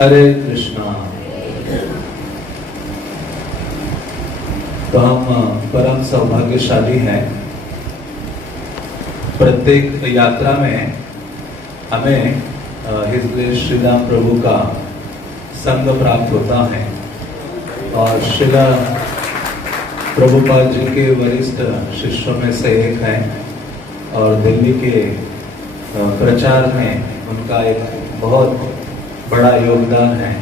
हरे कृष्णा। तो हम परम सौभाग्यशाली हैं। प्रत्येक यात्रा में हमें हृदय श्रीराम प्रभु का संग प्राप्त होता है और श्रीला प्रभुपाद जी के वरिष्ठ शिष्यों में से एक है और दिल्ली के प्रचार में उनका एक बहुत बड़ा योगदान है।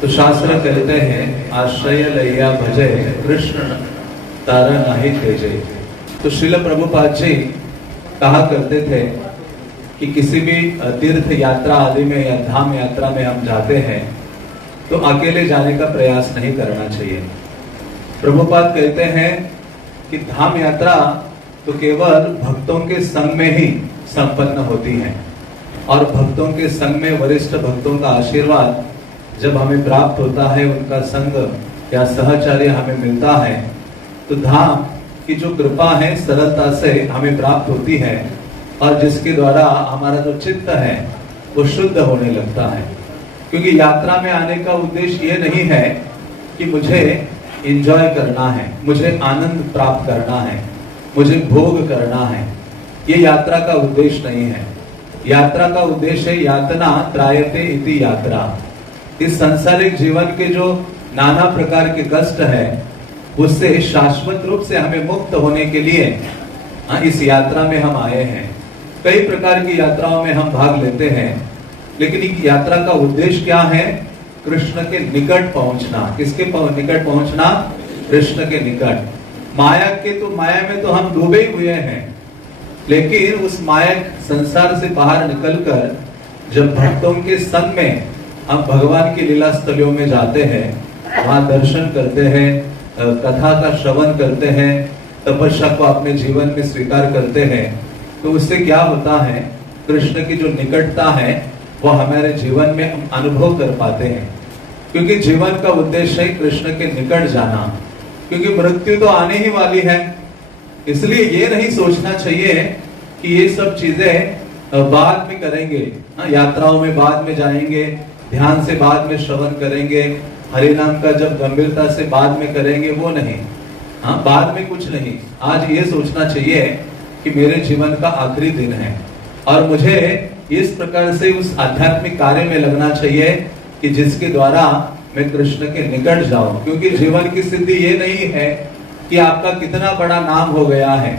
तो शास्त्र कहते हैं आश्रय लैया भजे कृष्ण तारा नहीं तेजे। तो श्रील प्रभुपाद जी कहा करते थे कि किसी भी तीर्थ यात्रा आदि में या धाम यात्रा में हम जाते हैं तो अकेले जाने का प्रयास नहीं करना चाहिए। प्रभुपाद कहते हैं कि धाम यात्रा तो केवल भक्तों के संग में ही संपन्न होती है और भक्तों के संग में वरिष्ठ भक्तों का आशीर्वाद जब हमें प्राप्त होता है, उनका संग या सहचर्य हमें मिलता है तो धाम की जो कृपा है सरलता से हमें प्राप्त होती है और जिसके द्वारा हमारा जो चित्त है वो शुद्ध होने लगता है। क्योंकि यात्रा में आने का उद्देश्य ये नहीं है कि मुझे एंजॉय करना है, मुझे आनंद प्राप्त करना है, मुझे भोग करना है। ये यात्रा का उद्देश्य नहीं है। यात्रा का उद्देश्य है यातना त्रायते इति यात्रा। इस सांसारिक जीवन के जो नाना प्रकार के कष्ट है उससे शाश्वत रूप से हमें मुक्त होने के लिए इस यात्रा में हम आए हैं। कई प्रकार की यात्राओं में हम भाग लेते हैं, लेकिन इस यात्रा का उद्देश्य क्या है? कृष्ण के निकट पहुंचना। किसके निकट पहुंचना? कृष्ण के निकट। माया में तो हम डूबे हुए हैं, लेकिन उस माया संसार से बाहर निकलकर जब भक्तों के संग में हम भगवान की लीला स्थलियों में जाते हैं, वहां दर्शन करते हैं, कथा का श्रवण करते हैं, तपस्या को अपने जीवन में स्वीकार करते हैं, तो उससे क्या होता है? कृष्ण की जो निकटता है वो हमारे जीवन में हम अनुभव कर पाते हैं। क्योंकि जीवन का उद्देश्य है कृष्ण के निकट जाना। क्योंकि मृत्यु तो आने ही वाली है, इसलिए ये नहीं सोचना चाहिए कि ये सब चीजें बाद में करेंगे, यात्राओं में बाद में जाएंगे, ध्यान से बाद में श्रवण करेंगे, हरि नाम का जब गंभीरता से बाद में करेंगे, वो नहीं। बाद में कुछ नहीं। आज ये सोचना चाहिए कि मेरे जीवन का आखिरी दिन है और मुझे इस प्रकार से उस आध्यात्मिक कार्य में लगना चाहिए कि जिसके द्वारा मैं कृष्ण के निकट जाऊं। क्योंकि जीवन की सिद्धि ये नहीं है कि आपका कितना बड़ा नाम हो गया है,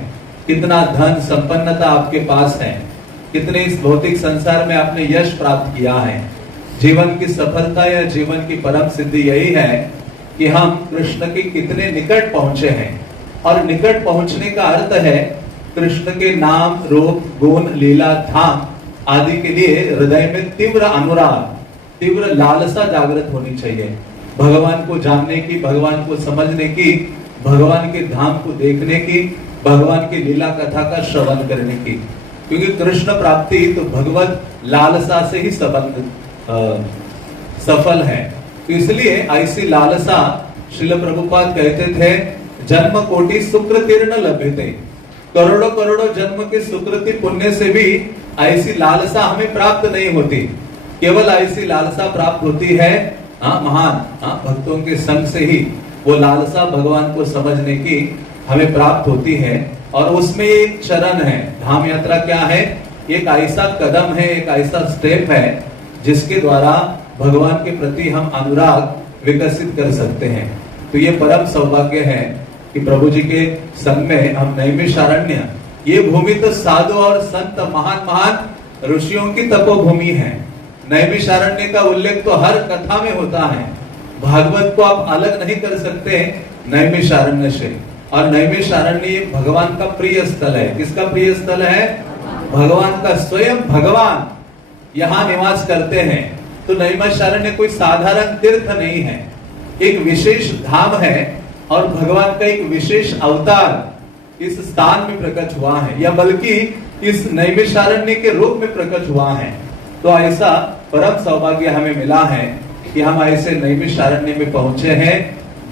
कितना धन संपन्नता आपके पास है, कितने इस भौतिक संसार में आपने यश प्राप्त किया है। जीवन की सफलता या जीवन की परम सिद्धि यही है कि हम कृष्ण के कितने निकट पहुंचे हैं। और निकट पहुंचने का अर्थ है कृष्ण के नाम, रूप, गुण, लीला, धाम आदि के लिए हृदय में तीव्र अनुराग, तीव्र लालसा जागृत होनी चाहिए। भगवान को जानने की, भगवान को समझने की, भगवान के धाम को देखने की, भगवान की लीला कथा का श्रवण करने की। क्योंकि कृष्ण प्राप्ति तो भगवत लालसा से ही संबंध सफल है। तो इसलिए ऐसी लालसा श्रील प्रभुपाद कहते थे, जन्म कोटि सुकृतिर्न लभ्यते। करोड़ों करोड़ों जन्म के सुकृति पुण्य से भी ऐसी लालसा हमें प्राप्त नहीं होती। केवल ऐसी लालसा प्राप्त होती है महान भक्तों के संग से ही वो लालसा भगवान को समझने की हमें प्राप्त होती है। और उसमें एक चरण है। धाम यात्रा क्या है? एक ऐसा कदम है, एक ऐसा स्टेप है जिसके द्वारा भगवान के प्रति हम अनुराग विकसित कर सकते हैं। तो ये परम सौभाग्य है कि प्रभु जी के संग में हम नैमिषारण्य, ये भूमि तो साधु और संत महान महान ऋषियों की तपोभूमि है। नैमिषारण्य का उल्लेख तो हर कथा में होता है। भागवत को आप अलग नहीं कर सकते नैमिषारण्य से। और नैमिषारण्य भगवान का प्रिय स्थल है। किसका प्रिय स्थल है? भगवान का। स्वयं भगवान यहाँ निवास करते हैं। तो नैमिषारण्य कोई साधारण तीर्थ नहीं है, एक विशेष धाम है और भगवान का एक विशेष अवतार इस स्थान में प्रकट हुआ है, या बल्कि इस नैमिषारण्य के रूप में प्रकट हुआ है। तो ऐसा परम सौभाग्य हमें मिला है कि हम ऐसे नैमिषारण्य में पहुंचे हैं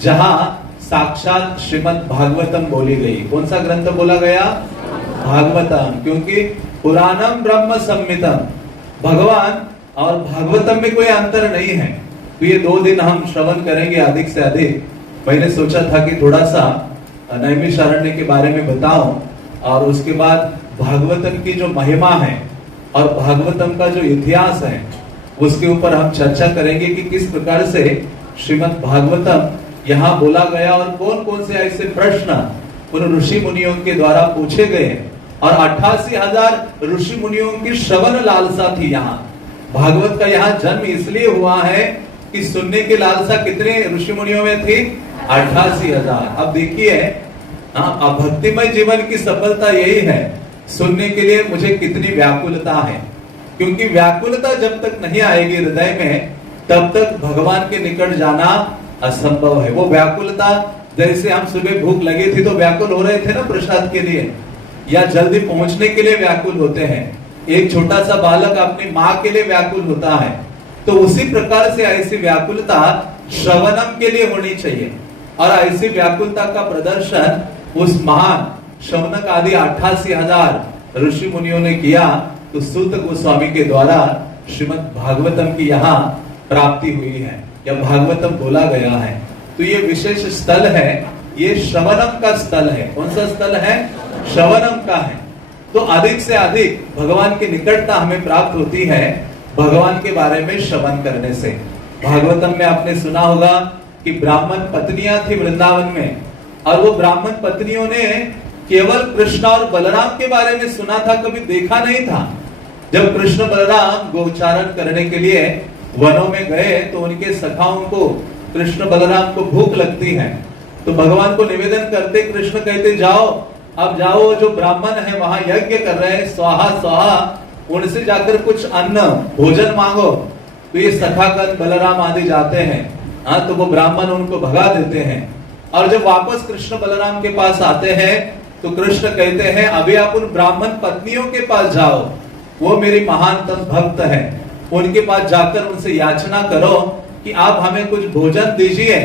जहां साक्षात श्रीमद् भागवतम बोली गई। कौन सा ग्रंथ बोला गया? भागवतम। क्योंकि पुराणम ब्रह्म संहितम, भगवान और भागवतम में कोई अंतर नहीं है। तो ये 2 दिन हम श्रवण करेंगे अधिक से अधिक। मैंने सोचा था कि थोड़ा सा नैमिषारण्य के बारे में बताऊं और उसके बाद भागवतम की जो महिमा है और भागवतम का जो इतिहास है उसके ऊपर हम चर्चा करेंगे कि किस प्रकार से श्रीमद् भागवतम यहाँ बोला गया और कौन कौन से ऐसे प्रश्न उन ऋषि मुनियों के द्वारा पूछे गए और 88,000 ऋषि मुनियों की श्रवण लालसा थी। यहाँ भागवत का यहाँ जन्म इसलिए हुआ है कि सुनने की लालसा कितने ऋषि मुनियों में थी? 88,000। अब देखिए भक्तिमय जीवन की सफलता यही है, सुनने के लिए मुझे कितनी व्याकुलता है, क्योंकि व्याकुलता जब तक नहीं आएगी हृदय में तब तक भगवान के निकट जाना असंभव है। वो व्याकुलता, जैसे हम सुबह भूख लगी थी तो व्याकुल हो रहे थे ना प्रसाद के लिए, या जल्दी पहुंचने के लिए व्याकुल होते हैं। एक छोटा सा बालक अपनी माँ के लिए व्याकुल होता है, तो उसी प्रकार से ऐसी व्याकुलता श्रवणम के लिए होनी चाहिए। और ऐसी व्याकुलता का प्रदर्शन उस महान शौनक आदि 88,000 ऋषि मुनियों ने किया। तो सूत गोस्वामी के द्वारा श्रीमद् भागवतम की यहाँ प्राप्ति हुई है या भागवतम बोला गया है। तो ये विशेष स्थल है, ये श्रवणम का स्थल है। कौन सा स्थल है? श्रवणम का है। तो अधिक से अधिक भगवान की निकटता हमें प्राप्त होती है भगवान के बारे में श्रवण करने से। भागवतम में आपने सुना होगा कि ब्राह्मण पत्नियां थी वृंदावन में, और वो ब्राह्मण पत्नियों ने केवल कृष्ण और बलराम के बारे में सुना था, कभी देखा नहीं था। जब कृष्ण बलराम गोचारण करने के लिए वनों में गए तो उनके सखाओं को, कृष्ण बलराम को भूख लगती है, तो भगवान को निवेदन करते, कृष्ण कहते जाओ, अब जाओ, जो ब्राह्मण है वहां यज्ञ कर रहे हैं, स्वाहा स्वाहा, उनसे जाकर कुछ अन्न भोजन मांगो। तो ये सखागण बलराम आदि जाते हैं, तो वो ब्राह्मण उनको भगा देते हैं। और जब वापस कृष्ण बलराम के पास आते हैं तो कृष्ण कहते हैं अभी आप उन ब्राह्मण पत्नियों के पास जाओ, वो मेरी महानतम भक्त है, उनके पास जाकर उनसे याचना करो कि आप हमें कुछ भोजन दीजिए,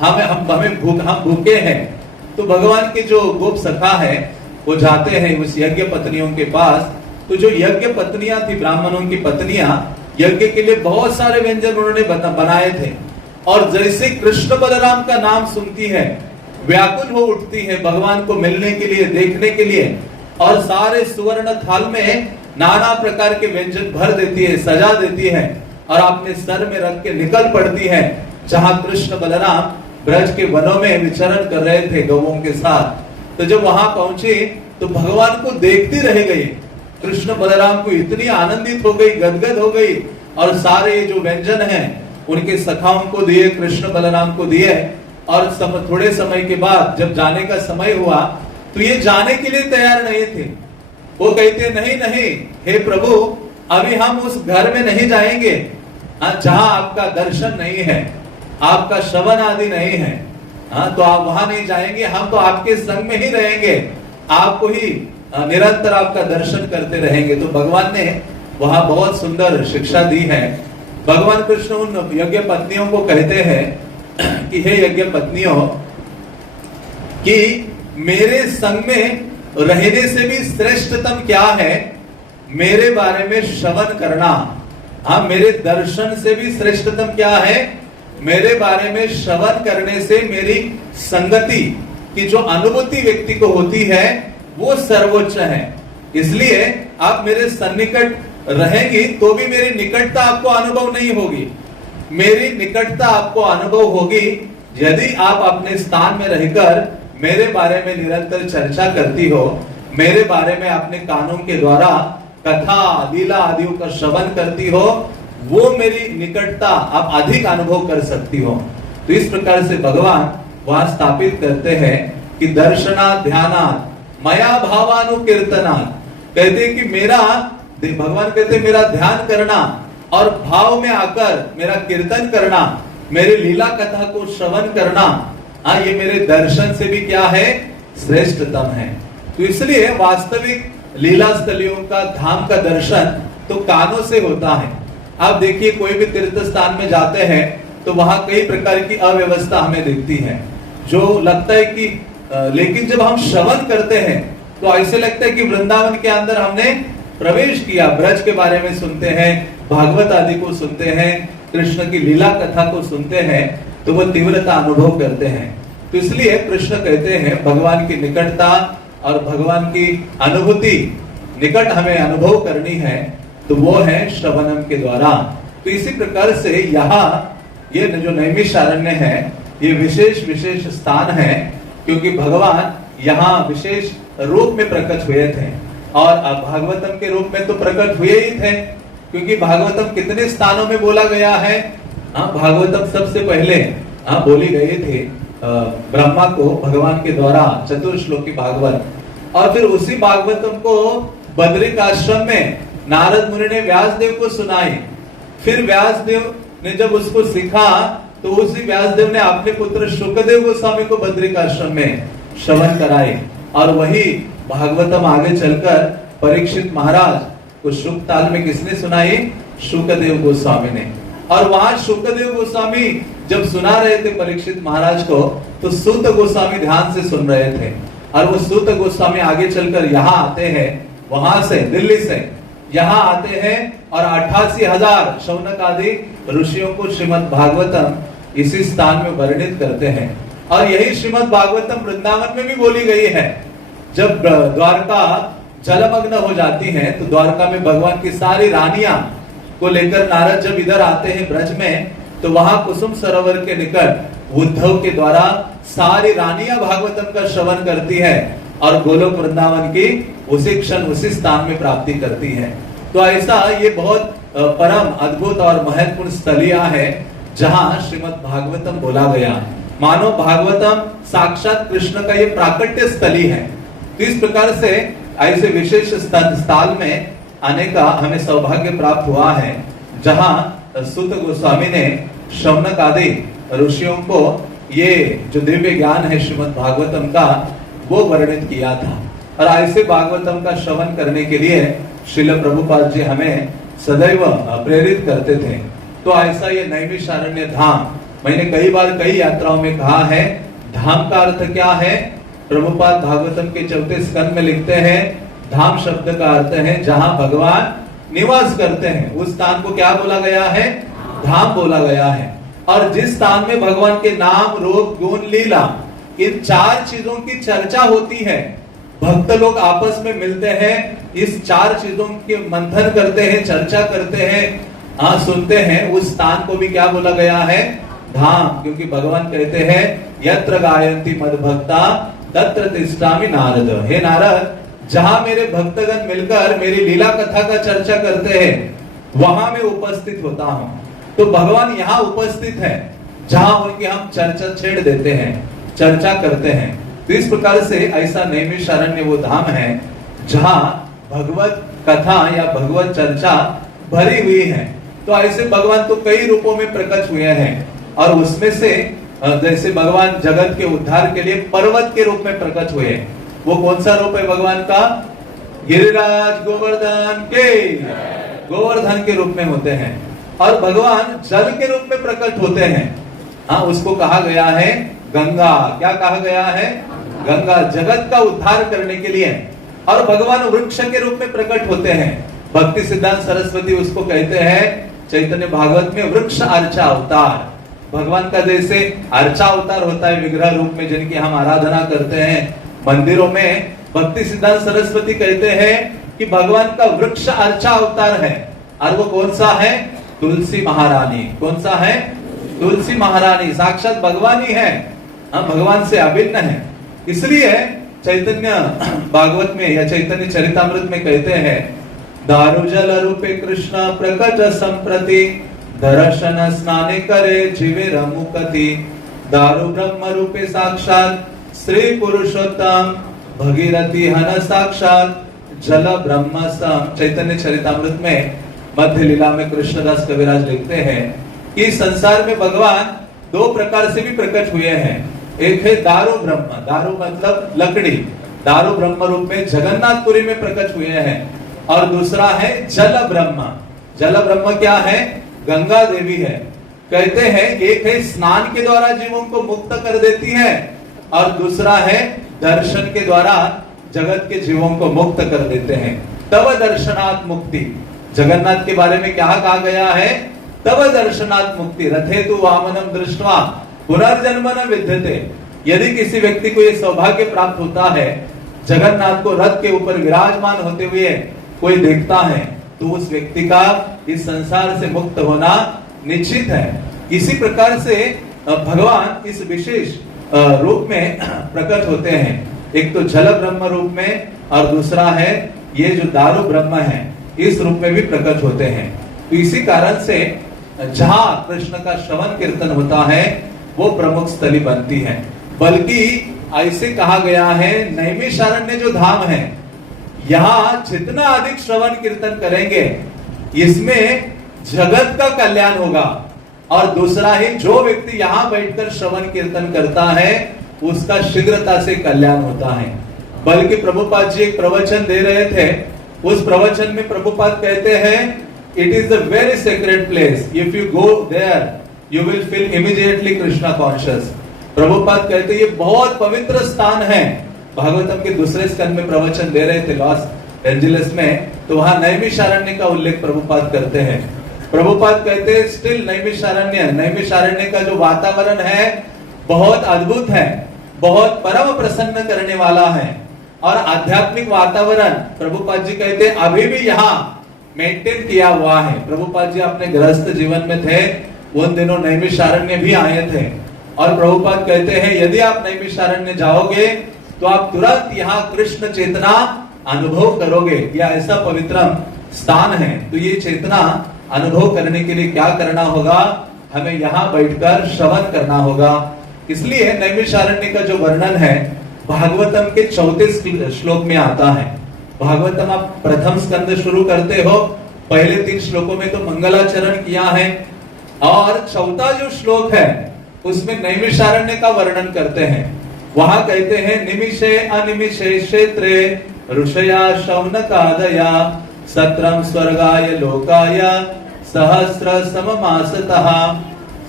हम भूखे हैं। तो भगवान के जो गोप सखा है वो जाते हैं उस यज्ञ पत्नियों के पास। तो जो यज्ञ पत्नियां थी, ब्राह्मणों की पत्नियां, यज्ञ के लिए बहुत सारे व्यंजन उन्होंने बनाए थे। और जैसे कृष्ण बलराम का नाम सुनती है व्याकुल हो उठती है भगवान को मिलने के लिए, देखने के लिए, और सारे सुवर्ण थाल में नाना प्रकार के व्यंजन भर देती है, सजा देती है और अपने सर में रख के निकल पड़ती है जहां कृष्ण बलराम ब्रज के वनों में विचरण कर रहे थे गौओं के साथ। तो जब वहां पहुंचे तो भगवान को देखती रह गई, कृष्ण बलराम को इतनी आनंदित हो गई, गदगद हो गई, और सारे जो व्यंजन हैं उनके सखाओं को दिए, कृष्ण बलराम को दिए। और थोड़े समय के बाद जब जाने का समय हुआ तो ये जाने के लिए तैयार नहीं थे। वो कहते नहीं नहीं हे प्रभु, अभी हम उस घर में नहीं जाएंगे जहां आपका दर्शन नहीं है, आपका श्रवण आदि नहीं है, तो आप वहां नहीं जाएंगे, हम तो आपके संग में ही रहेंगे, आपको ही निरंतर आपका दर्शन करते रहेंगे। तो भगवान ने वहां बहुत सुंदर शिक्षा दी है। भगवान कृष्ण उन यज्ञ पत्नियों को कहते हैं कि हे यज्ञ पत्नियों, कि मेरे संग में रहने से भी श्रेष्ठतम क्या है? मेरे बारे में श्रवण करना। मेरे दर्शन से भी श्रेष्ठतम क्या है? मेरे बारे में श्रवण करने से मेरी संगति की जो अनुभूति व्यक्ति को होती है वो सर्वोच्च है। इसलिए आप मेरे सन्निकट रहेंगी तो भी मेरी निकटता आपको अनुभव नहीं होगी। मेरी निकटता आपको अनुभव होगी यदि आप अपने स्थान में रहकर मेरे बारे में निरंतर चर्चा करती हो, मेरे बारे में अपने कानों के द्वारा कथा लीला आदियों का श्रवण करती हो, वो मेरी निकटता आप अधिक अनुभव कर सकती हो। तो इस प्रकार से भगवान वहां स्थापित करते हैं कि दर्शना ध्याना मया भावानुकीर्तना, कहते कि मेरा, भगवान कहते मेरा ध्यान करना और भाव में आकर मेरा कीर्तन करना, मेरी लीला कथा को श्रवण करना, ये मेरे दर्शन से भी क्या है? श्रेष्ठतम है। तो इसलिए वास्तविक लीला स्थलियों का, धाम का दर्शन तो कानों से होता है। आप देखिए कोई भी तीर्थ स्थान में जाते हैं तो वहां कई प्रकार की अव्यवस्था हमें दिखती है जो लगता है कि, लेकिन जब हम श्रवण करते हैं तो ऐसे लगता है कि वृंदावन के अंदर हमने प्रवेश किया, ब्रज के बारे में सुनते हैं, भागवत आदि को सुनते हैं, कृष्ण की लीला कथा को सुनते हैं, तो वो तीव्रता अनुभव करते हैं। तो इसलिए कृष्ण कहते हैं भगवान की निकटता और भगवान की अनुभूति निकट हमें अनुभव करनी है, तो वो है श्रवणम के द्वारा। तो इसी प्रकार से यहाँ ये जो नैमिषारण्य है, ये विशेष विशेष स्थान है, क्योंकि भगवान यहाँ विशेष रूप में प्रकट हुए थे, और भागवतम के रूप में तो प्रकट हुए ही थे, क्योंकि भागवतम कितने स्थानों में बोला गया है। भागवतम सबसे पहले बोली गई थी ब्रह्मा को भगवान के द्वारा, चतुर्श्लोकी भागवत, और फिर उसी भागवतम को बद्रिक आश्रम में नारद मुनि ने व्यासदेव को सुनाई। फिर व्यासदेव ने जब उसको सीखा, तो उसी व्यासदेव ने अपने पुत्र शुकदेव गोस्वामी को बद्रिक आश्रम में श्रवण कराए, और वही भागवतम आगे चलकर परीक्षित महाराज को शुक ताल में किसने सुनाई? शुकदेव गोस्वामी ने। और वहां शुकदेव गोस्वामी जब सुना रहे थे परीक्षित महाराज को, तो सूत गोस्वामी ध्यान से सुन रहे थे, और वो सूत गोस्वामी आगे चलकर यहाँ आते हैं, वहां से दिल्ली से यहाँ आते हैं, और 88,000 शौनक आदि ऋषियों को श्रीमद् भागवतम इसी स्थान में वर्णित करते हैं। और यही श्रीमद् भागवतम वृंदावन में भी बोली गई है। जब द्वारका जलमग्न हो जाती है, तो द्वारका में भगवान की सारी रानियां को लेकर नारद जब इधर आते हैं ब्रज में, तो वहां कुसुम सरोवर के निकट उद्धव के द्वारा सारी रानियां भागवतम का श्रवण करती है, और गोलोक वृंदावन की उसी क्षण उसी स्थान में प्राप्ति करती है। तो ऐसा ये बहुत परम अद्भुत और महत्वपूर्ण स्थलिया है, जहां श्रीमद् भागवतम बोला गया। मानो भागवतम साक्षात कृष्ण का ये प्राकट्य स्थली है। तो इस प्रकार से ऐसे विशेष स्थल में आने का हमें सौभाग्य प्राप्त हुआ है, जहां सूत गोस्वामी ने शौनक आदि ऋषियों को ये जो दिव्य ज्ञान है श्रीमद् भागवतम का, वो वर्णित किया था। और ऐसे भागवतम का श्रवण करने के लिए श्रील प्रभुपाद जी हमें सदैव प्रेरित करते थे। तो ऐसा ये नैमिषारण्य धाम, मैंने कई बार कई यात्राओं में कहा है, धाम का अर्थ क्या है? प्रभुपाद भागवतम के 4 स्कंद में लिखते हैं, धाम शब्द का अर्थ है जहां भगवान निवास करते हैं। उस स्थान को क्या बोला गया है? धाम बोला गया है। और जिस स्थान में भगवान के नाम, रूप, गुण, लीला, इन 4 चीजों की चर्चा होती है, भक्त लोग आपस में मिलते हैं, इस 4 चीजों के मंथन करते हैं, चर्चा करते हैं, सुनते हैं, उस स्थान को भी क्या बोला गया है? धाम। क्योंकि भगवान कहते हैं, यत्र गायन्ति मद भक्ता तत्र तिष्ठामि नारद। हे नारद, जहां मेरे भक्तगण मिलकर मेरी लीला कथा का चर्चा करते हैं, वहां मैं उपस्थित होता हूं। तो भगवान यहाँ उपस्थित है, जहां उनकी हम चर्चा छेड़ देते हैं, चर्चा करते हैं। तो इस प्रकार से ऐसा नैमिषारण्य वो धाम है, जहां भगवत कथा या भगवत चर्चा भरी हुई है। तो ऐसे भगवान तो कई रूपों में प्रकट हुए हैं, और उसमें से जैसे भगवान जगत के उद्धार के लिए पर्वत के रूप में प्रकट हुए। वो कौन सा रूप है भगवान का? गिरिराज गोवर्धन के, गोवर्धन के रूप में होते हैं। और भगवान जल के रूप में प्रकट होते हैं। उसको कहा गया है गंगा। क्या कहा गया है? गंगा, जगत का उद्धार करने के लिए। और भगवान वृक्ष के रूप में प्रकट होते हैं। भक्ति सिद्धांत सरस्वती उसको कहते हैं चैतन्य भागवत में वृक्ष अर्चा अवतार। भगवान का जैसे अर्चा अवतार होता है विग्रह रूप में, जिनकी हम आराधना करते हैं मंदिरों में, भक्ति सिद्धांत सरस्वती कहते हैं कि भगवान का वृक्ष अर्चा अवतार है। और वो कौन सा है? तुलसी महारानी। कौन सा है? तुलसी महारानी साक्षात भगवान ही है, भगवान से अभिन्न है। इसलिए चैतन्य भागवत में या चैतन्य चरितामृत में कहते हैं, दारु जल रूपे कृष्ण प्रकट संप्रति, दर्शन स्नाने करे जीवे रमुकति। दारु ब्रह्म रूपे साक्षात श्री पुरुषोत्तम, भगीरथी हन साक्षात जल ब्रह्म सम। चैतन्य चरितामृत में मध्य लीला में कृष्णदास कविराज लिखते हैं कि संसार में भगवान 2 प्रकार से भी प्रकट हुए हैं। एक है दारु ब्रह्म, दारु मतलब लकड़ी, दारु ब्रह्म रूप में जगन्नाथपुरी में प्रकट हुए हैं। और दूसरा है जल ब्रह्म। जल ब्रह्म क्या है? गंगा देवी है। कहते हैं एक है स्नान के द्वारा जीवों को मुक्त कर देती है, और दूसरा है दर्शन के द्वारा जगत के जीवों को मुक्त कर देते हैं। तब दर्शनात् मुक्ति। जगन्नाथ के बारे में क्या कहा गया है? तब दर्शनात् मुक्ति रथे तु वामनम दृष्ट्वा पुनर्जन्म न विद्यते। यदि किसी व्यक्ति को ये सौभाग्य प्राप्त होता है, जगन्नाथ को रथ के ऊपर विराजमान होते हुए कोई देखता है, तो उस व्यक्ति का इस संसार से मुक्त होना निश्चित है। इसी प्रकार से भगवान इस विशेष रूप में प्रकट होते हैं। एक तो जल ब्रह्म रूप में और दूसरा है ये जो दारू ब्रह्म है, इस रूप में भी प्रकट होते हैं। तो इसी कारण से जहां कृष्ण का श्रवण कीर्तन होता है वो प्रमुख स्थली बनती है। बल्कि ऐसे कहा गया है, नैमिषारण्य जो धाम है, यहाँ जितना अधिक श्रवण कीर्तन करेंगे इसमें जगत का कल्याण होगा। और दूसरा ही, जो व्यक्ति यहाँ बैठकर श्रवण कीर्तन करता है उसका शीघ्रता से कल्याण होता है। बल्कि प्रभुपाद जी एक प्रवचन दे रहे थे, उस प्रवचन में प्रभुपाद कहते हैं, it is a very sacred place, if you go there you will feel immediately Krishna conscious. Prabhupada कहते हैं ये बहुत पवित्र स्थान है। भागवतम के दूसरे स्कंद में प्रवचन दे रहे थे लॉस एंजलिस में, तो वहां नैमिषारण्य का उल्लेख प्रभुपाद करते हैं। प्रभुपाद कहते हैं स्टिल नैमिषारण्य का जो वातावरण है बहुत अद्भुत है, बहुत परम प्रसन्न करने वाला है। और आध्यात्मिक वातावरण प्रभुपाद जी कहते हैं अभी भी यहाँ मेंटेन किया हुआ है। प्रभुपाद जी अपने गृहस्थ जीवन में थे, उन दिनों नैमिषारण्य भी आए थे। और प्रभुपाद कहते हैं यदि आप नैमिषारण्य जाओगे तो आप तुरंत यहाँ कृष्ण चेतना अनुभव करोगे। यह ऐसा पवित्र स्थान है। तो ये चेतना अनुभव करने के लिए क्या करना होगा? हमें यहाँ बैठकर श्रवण करना होगा। इसलिए नैमिषारण्य का जो वर्णन है भागवतम के 34 श्लोक में आता है। भागवतम आप प्रथम स्कंद शुरू करते हो, पहले 3 श्लोकों में तो मंगलाचरण किया है, और चौथा जो श्लोक है उसमें नैमिषारण्य का वर्णन करते हैं। वहां कहते हैं निमिषे अनिमिषे क्षेत्रे ऋषया शौनकादया सत्रम स्वर्गाय लोकाय सहस्र सममासतः।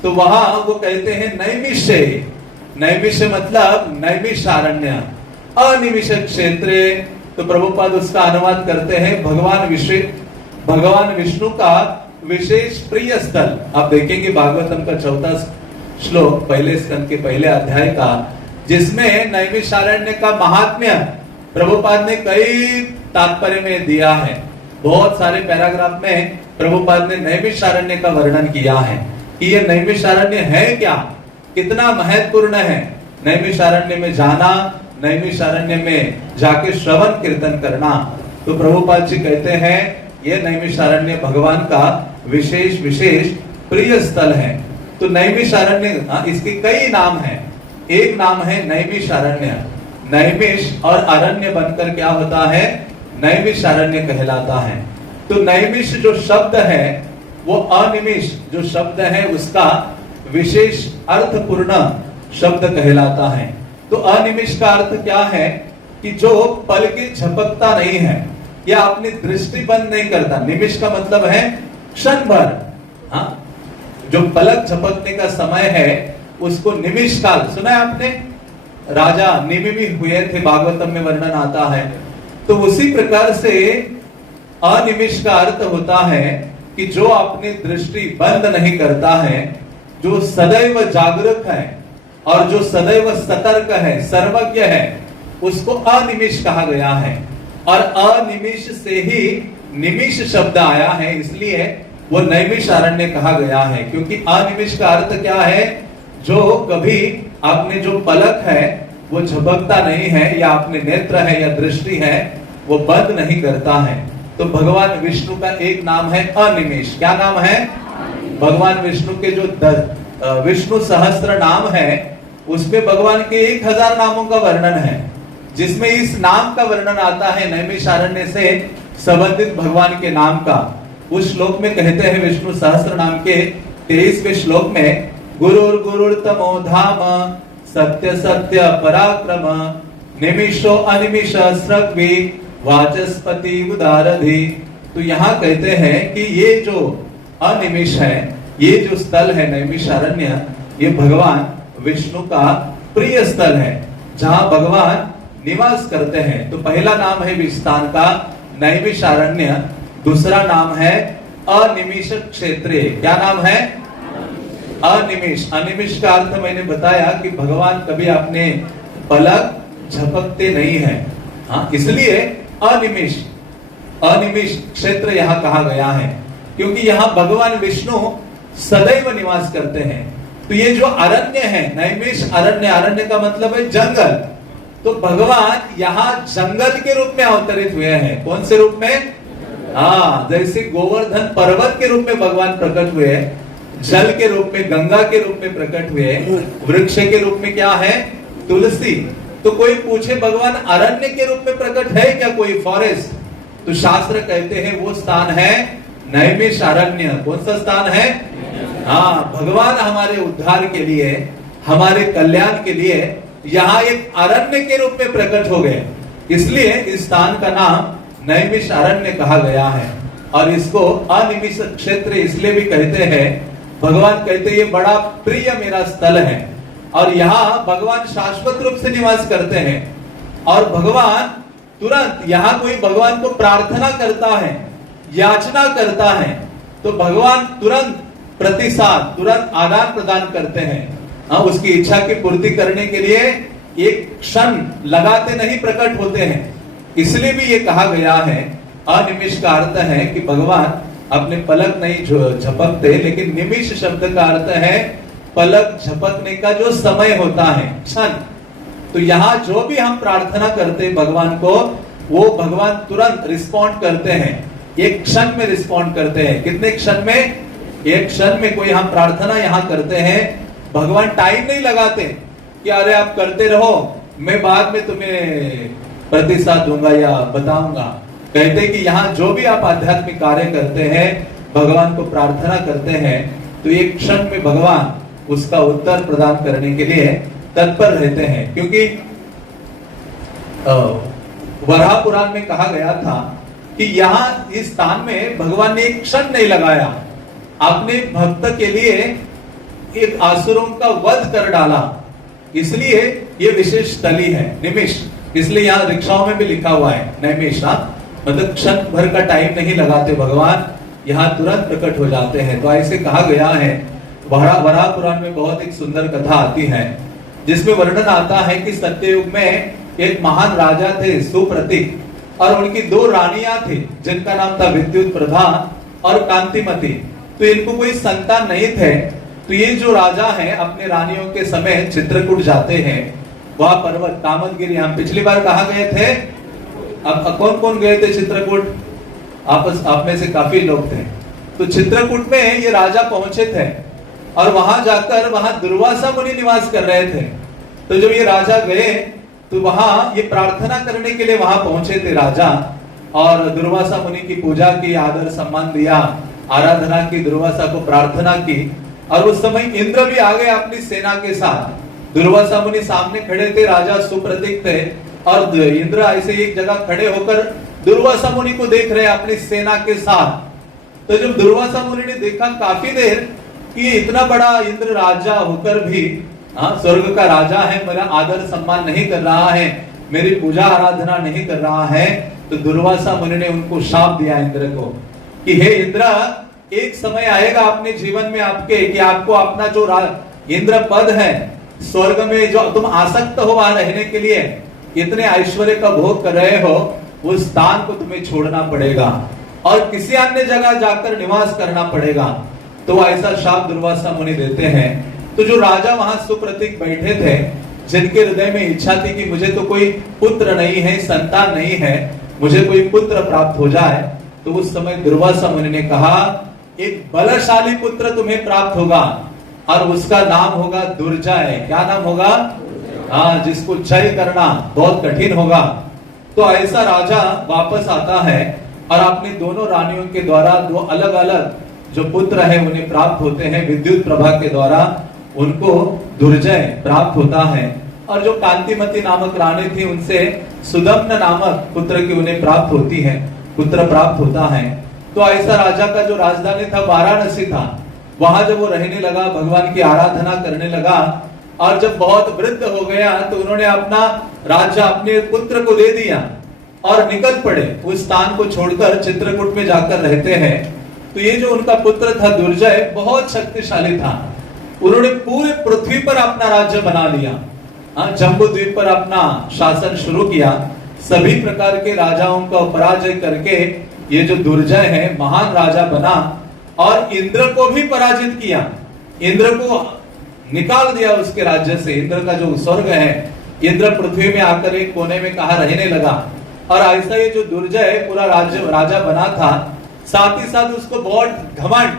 तो वहां वो कहते हैं नैमिषे, नैमिषे मतलब नैमिषारण्य, अनिमिष क्षेत्रे। तो प्रभुपाद उसका अनुवाद करते हैं भगवान विष्णु का विशेष प्रिय स्थल। आप देखेंगे भागवतम का 4था श्लोक पहले स्कंद के पहले अध्याय का, जिसमें नैमिषारण्य का महात्म्य प्रभुपाद ने कई तात्पर्य में दिया है। बहुत सारे पैराग्राफ में प्रभुपाद ने नैमिषारण्य का वर्णन किया है कि ये नैमिषारण्य है क्या, कितना महत्वपूर्ण है नैमिषारण्य में जाना, नैमिषारण्य में जाके श्रवण कीर्तन करना। तो प्रभुपाद जी कहते हैं ये नैमिषारण्य भगवान का विशेष प्रिय स्थल है। तो नैमिषारण्य इसके कई नाम हैं। एक नाम है नैमिषारण्य, नैमिष और अरण्य बनकर क्या होता है? नैमिषारण्य कहलाता है। तो नैमिष जो शब्द है वो अनिमिष जो शब्द है उसका विशेष अर्थपूर्ण शब्द कहलाता है। तो अनिमिष का अर्थ क्या है कि जो पल के झपकता नहीं है या अपनी दृष्टि बंद नहीं करता। निमिष का मतलब है क्षण भर, हाँ, जो पलक झपकने का समय है उसको निमिष काल। सुना है आपने? राजा निमिमी हुए थे, भागवतम में वर्णन आता है। तो उसी प्रकार से अनिमिष का अर्थ होता है कि जो अपनी दृष्टि बंद नहीं करता है, जो सदैव जागरूक है और जो सदैव सतर्क है, सर्वज्ञ है, उसको अनिमिष कहा गया है। और अनिमिष से ही निमिष शब्द आया है, इसलिए वो नैमिषारण्य कहा गया है। क्योंकि अनिमिष का अर्थ क्या है? जो कभी आपने जो पलक है वो झपकता नहीं है, या अपने नेत्र है या दृष्टि है वो बंद नहीं करता है। तो भगवान विष्णु का एक नाम है अनिमिष। क्या नाम है? भगवान विष्णु के जो विष्णु सहस्त्र नाम है उसमें भगवान के 1000 नामों का वर्णन है, जिसमें इस नाम का वर्णन आता है नैमिषारण्य से संबंधित भगवान के नाम का। उस श्लोक में कहते हैं विष्णु सहस्त्र नाम के 23वें श्लोक में, गुरुर्गुरुर्तमो धाम सत्य सत्य पराक्रम निमिषो अनिमिष स्रग्वी वाचस्पति उदारधि। तो यहाँ कहते हैं कि ये जो अनिमिष है, ये जो स्थल है नैमिषारण्य, ये भगवान विष्णु का प्रिय स्थल है जहाँ भगवान निवास करते हैं। तो पहला नाम है इस स्थान का नैमिषारण्य। दूसरा नाम है अनिमिष क्षेत्रे। क्या नाम है? अनिमिष। अनिमिष का अर्थ मैंने बताया कि भगवान कभी अपने पलक झपकते नहीं है, हाँ, इसलिए अनिमिष अनिमिष क्षेत्र यहाँ कहा गया है, क्योंकि यहाँ भगवान विष्णु सदैव निवास करते हैं। तो ये जो अरण्य है, नैमिष अरण्य, अरण्य का मतलब है जंगल, तो भगवान यहाँ जंगल के रूप में अवतरित हुए हैं। कौन से रूप में? हाँ, जैसे गोवर्धन पर्वत के रूप में भगवान प्रकट हुए, जल के रूप में, गंगा के रूप में प्रकट हुए, वृक्ष के रूप में क्या है? तुलसी। तो कोई पूछे भगवान अरण्य के रूप में प्रकट है क्या, कोई फॉरेस्ट? तो शास्त्र कहते हैं वो स्थान है नैमिष अरण्य। कौन सा स्थान है? हाँ, भगवान हमारे उद्धार के लिए, हमारे कल्याण के लिए यहाँ एक अरण्य के रूप में प्रकट हो गए, इसलिए इस स्थान का नाम नैमिष अरण्य कहा गया है। और इसको अनिमिष क्षेत्र इसलिए भी कहते हैं, भगवान कहते हैं ये बड़ा प्रिय मेरा स्थल है, और यहाँ भगवान शाश्वत रूप से निवास करते हैं। और भगवान तुरंत, यहाँ कोई भगवान को प्रार्थना करता है, याचना करता है, तो भगवान तुरंत प्रतिसाद, तुरंत आदान प्रदान करते हैं। हाँ, उसकी इच्छा की पूर्ति करने के लिए एक क्षण लगाते नहीं प्रकट होते हैं। इसलिए भी ये कहा गया है, अनिमिष का अर्थ है कि भगवान अपने पलक नहीं झपकते, लेकिन निमिष शब्द का अर्थ है पलक झपकने का जो समय होता है, क्षण। तो यहाँ जो भी हम प्रार्थना करते हैं भगवान को, वो भगवान तुरंत रिस्पॉन्ड करते हैं, एक क्षण में रिस्पॉन्ड करते हैं। कितने क्षण में? एक क्षण में। कोई हम प्रार्थना यहाँ करते हैं, भगवान टाइम नहीं लगाते कि अरे आप करते रहो, मैं बाद में तुम्हें प्रतिसाद दूंगा या बताऊंगा। कहते कि यहाँ जो भी आप आध्यात्मिक कार्य करते हैं, भगवान को प्रार्थना करते हैं, तो एक क्षण में भगवान उसका उत्तर प्रदान करने के लिए तत्पर रहते हैं। क्योंकि वराह पुराण में कहा गया था कि यहाँ इस स्थान में भगवान ने एक क्षण नहीं लगाया, अपने भक्त के लिए एक असुरों का वध कर डाला, इसलिए ये विशेष स्थली है निमिष। इसलिए यहाँ रिक्शाओं में भी लिखा हुआ है नैमिष, मतलब क्षण भर का टाइम नहीं लगाते भगवान, यहाँ तुरंत प्रकट हो जाते हैं। तो ऐसे कहा गया है। वराह पुराण में बहुत एक सुंदर कथा आती है, जिसमें वर्णन आता है कि सत्ययुग में एक महान राजा थे सुप्रतीक, और उनकी दो रानियां थी, जिनका नाम था विद्युत प्रभा और कांतिमती। तो इनको कोई संतान नहीं थे। तो ये जो राजा है अपने रानियों के समय चित्रकूट जाते हैं, वह पर्वत कामदगिरी, हम पिछली बार कहा गए थे। अब कौन कौन गए थे चित्रकूट? आप में से काफी लोग थे। तो चित्रकूट में ये राजा पहुंचे थे, और वहां जाकर वहां दुर्वासा मुनि निवास कर रहे थे। तो जब ये राजा गए तो वहां ये प्रार्थना करने के लिए वहां पहुंचे थे राजा, और दुर्वासा मुनि की पूजा की, आदर सम्मान दिया, आराधना की, दुर्वासा को प्रार्थना की। और उस समय इंद्र भी आ गए अपनी सेना के साथ। दुर्वासा मुनि सामने खड़े थे, राजा सुप्रतीक थे, और इंद्र ऐसे एक जगह खड़े होकर दुर्वासा मुनि को देख रहे अपनी सेना के साथ। तो जब दुर्वासा मुनि ने देखा काफी देर कि इतना बड़ा इंद्र राजा होकर भी, हाँ, स्वर्ग का राजा है, मेरा आदर सम्मान नहीं कर रहा है, मेरी पूजा आराधना नहीं कर रहा है, तो दुर्वासा मुनि ने उनको शाप दिया इंद्र को कि हे इंद्र, एक समय आएगा अपने जीवन में आपके कि आपको अपना जो इंद्र पद है, स्वर्ग में जो तुम आसक्त हो वहां रहने के लिए, इतने ऐश्वर्य का भोग कर रहे हो, उस स्थान को तुम्हें छोड़ना पड़ेगा और किसी अन्य जगह जाकर निवास करना पड़ेगा। तो ऐसा शाप दुर्वासा मुनि देते हैं। तो जो राजा वहां सुप्रतीक बैठे थे, जिनके हृदय में इच्छा थी कि मुझे तो कोई पुत्र नहीं है, संतान नहीं है, मुझे कोई पुत्र प्राप्त हो जाए, तो उस समय दुर्वासा मुनि ने कहा एक बलशाली पुत्र तुम्हें प्राप्त होगा, और उसका नाम होगा दुर्जय। क्या नाम होगा? हाँ, जिसको जय करना बहुत कठिन होगा। तो ऐसा राजा वापस आता है और अपने दोनों रानियों के द्वारा दो अलग अलग जो पुत्र है उन्हें प्राप्त होते हैं। विद्युत प्रभा के द्वारा उनको दुर्जय प्राप्त होता है, और जो कांतिमती नामक रानी थी उनसे सुदम्न नामक पुत्र की उन्हें प्राप्त होती है, पुत्र प्राप्त होता है। तो ऐसा राजा का जो राजधानी था वाराणसी था, वहां जब वो रहने लगा, भगवान की आराधना करने लगा, और जब बहुत वृद्ध हो गया तो उन्होंने अपना राज्य अपने पुत्र को दे दिया। और निकल पड़े उस स्थान को छोड़कर चित्रकूट में जाकर रहते हैं। तो ये जो उनका पुत्र था दुर्जय बहुत शक्तिशाली था। उन्होंने पूरे पृथ्वी पर अपना राज्य बना लिया, जम्बू द्वीप पर अपना शासन शुरू किया। सभी प्रकार के राजाओं का पराजय करके ये जो दुर्जय है महान राजा बना और इंद्र को भी पराजित किया। इंद्र को निकाल दिया उसके राज्य से। इंद्र का जो स्वर्ग है, इंद्र पृथ्वी में आकर एक कोने में कहा रहने लगा। और ऐसा ये जो दुर्जय पूरा राजा बना था, साथ ही साथ उसको बहुत घमंड,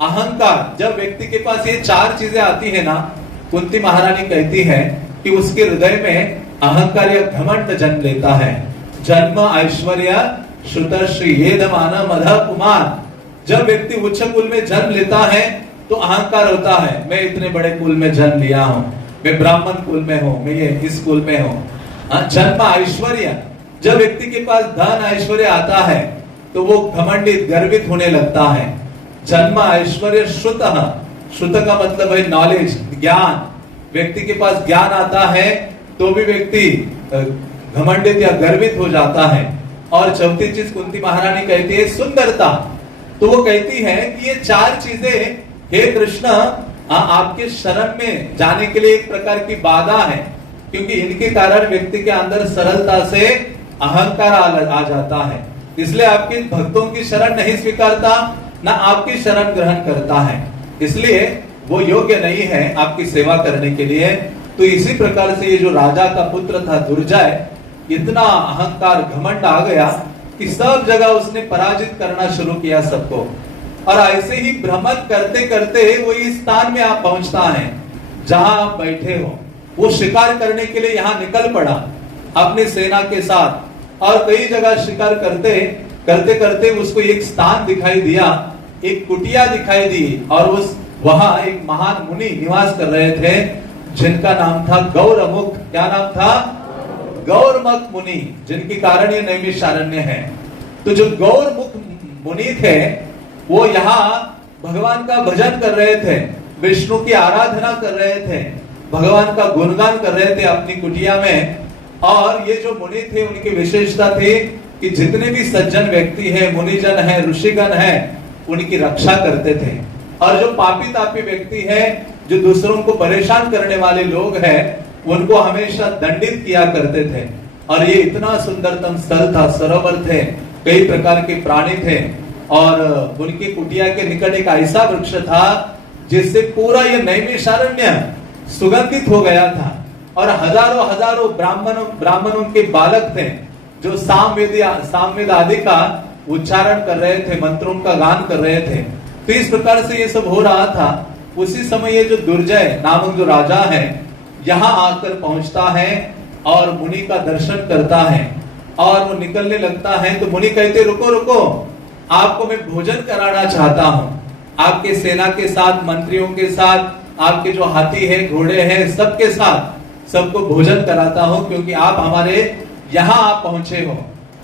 अहंकार, जब व्यक्ति के पास ये चार चीजें आती है ना, कुंती महारानी कहती है कि उसके हृदय में अहंकार या घमंड जन्म लेता है। जन्म ऐश्वर्य श्रुतश्री ये दमान मध कुमार। जब व्यक्ति उच्च कुल में जन्म लेता है तो अहंकार होता है, मैं इतने बड़े कुल में जन्म लिया हूं, मैं ब्राह्मण कुल में हूं, मैं ये इस कुल में हूं। जन्म ऐश्वर्य, जब व्यक्ति के पास धन ऐश्वर्य आता है तो वो घमंडित गर्वित होने लगता है। जन्म ऐश्वर्य श्रुत, श्रुत का मतलब है नॉलेज, ज्ञान। व्यक्ति के पास ज्ञान आता है तो भी व्यक्ति घमंडित या गर्वित हो जाता है। और चौथी चीज कुंती महारानी कहती है सुंदरता। तो वो कहती है कि ये चार चीजें हे कृष्ण आपके शरण में जाने के लिए एक प्रकार की बाधा है, क्योंकि इनके कारण व्यक्ति के अंदर सरलता से अहंकार आ जाता है। इसलिए आपके भक्तों की शरण नहीं स्वीकारता, ना आपकी शरण ग्रहण करता है, इसलिए वो योग्य नहीं है आपकी सेवा करने के लिए। तो इसी प्रकार से ये जो राजा का पुत्र था दुर्जय, इतना अहंकार घमंड आ गया कि सब जगह उसने पराजित करना शुरू किया सबको। और ऐसे ही भ्रमण करते करते वो इस स्थान में आप पहुंचता है जहां आप बैठे हो। वो शिकार करने के लिए यहाँ निकल पड़ा अपनी सेना के साथ, और कई जगह शिकार करते करते करते उसको एक स्थान दिखाई दिया, एक कुटिया दिखाई दी, और उस वहां एक महान मुनि निवास कर रहे थे जिनका नाम था गौरमुख। क्या नाम था? गौरमुख मुनि, जिनके कारण ये नैमिषारण्य है। तो जो गौरमुख मुनि थे वो यहाँ भगवान का भजन कर रहे थे, विष्णु की आराधना कर रहे थे, भगवान का गुणगान कर रहे थे अपनी कुटिया में। और ये जो मुनि थे उनकी विशेषता थी कि जितने भी सज्जन व्यक्ति हैं, मुनिजन हैं, ऋषिगण हैं, उनकी रक्षा करते थे। और जो पापी तापी व्यक्ति है, जो दूसरों को परेशान करने वाले लोग हैं, उनको हमेशा दंडित किया करते थे। और ये इतना सुंदरतम स्थल था, सरोवर थे, कई प्रकार के प्राणी थे, और उनकी कुटिया के निकट एक ऐसा वृक्ष था जिससे पूरा ये नैमिषारण्य सुगंधित हो गया था। और हजारों हजारों ब्राह्मणों के बालक थे जो सामवेद आदि का उच्चारण कर रहे थे, मंत्रों का गान कर रहे थे। तो इस प्रकार से ये सब हो रहा था। उसी समय ये जो दुर्जय नामक जो राजा है यहाँ आकर पहुंचता है और मुनि का दर्शन करता है, और वो निकलने लगता है। तो मुनि कहते रुको रुको, आपको मैं भोजन कराना चाहता हूँ, आपके सेना के साथ, मंत्रियों के साथ, आपके जो हाथी है, घोड़े हैं, सबके साथ सबको भोजन कराता हूँ, क्योंकि आप हमारे यहाँ आप पहुंचे हो।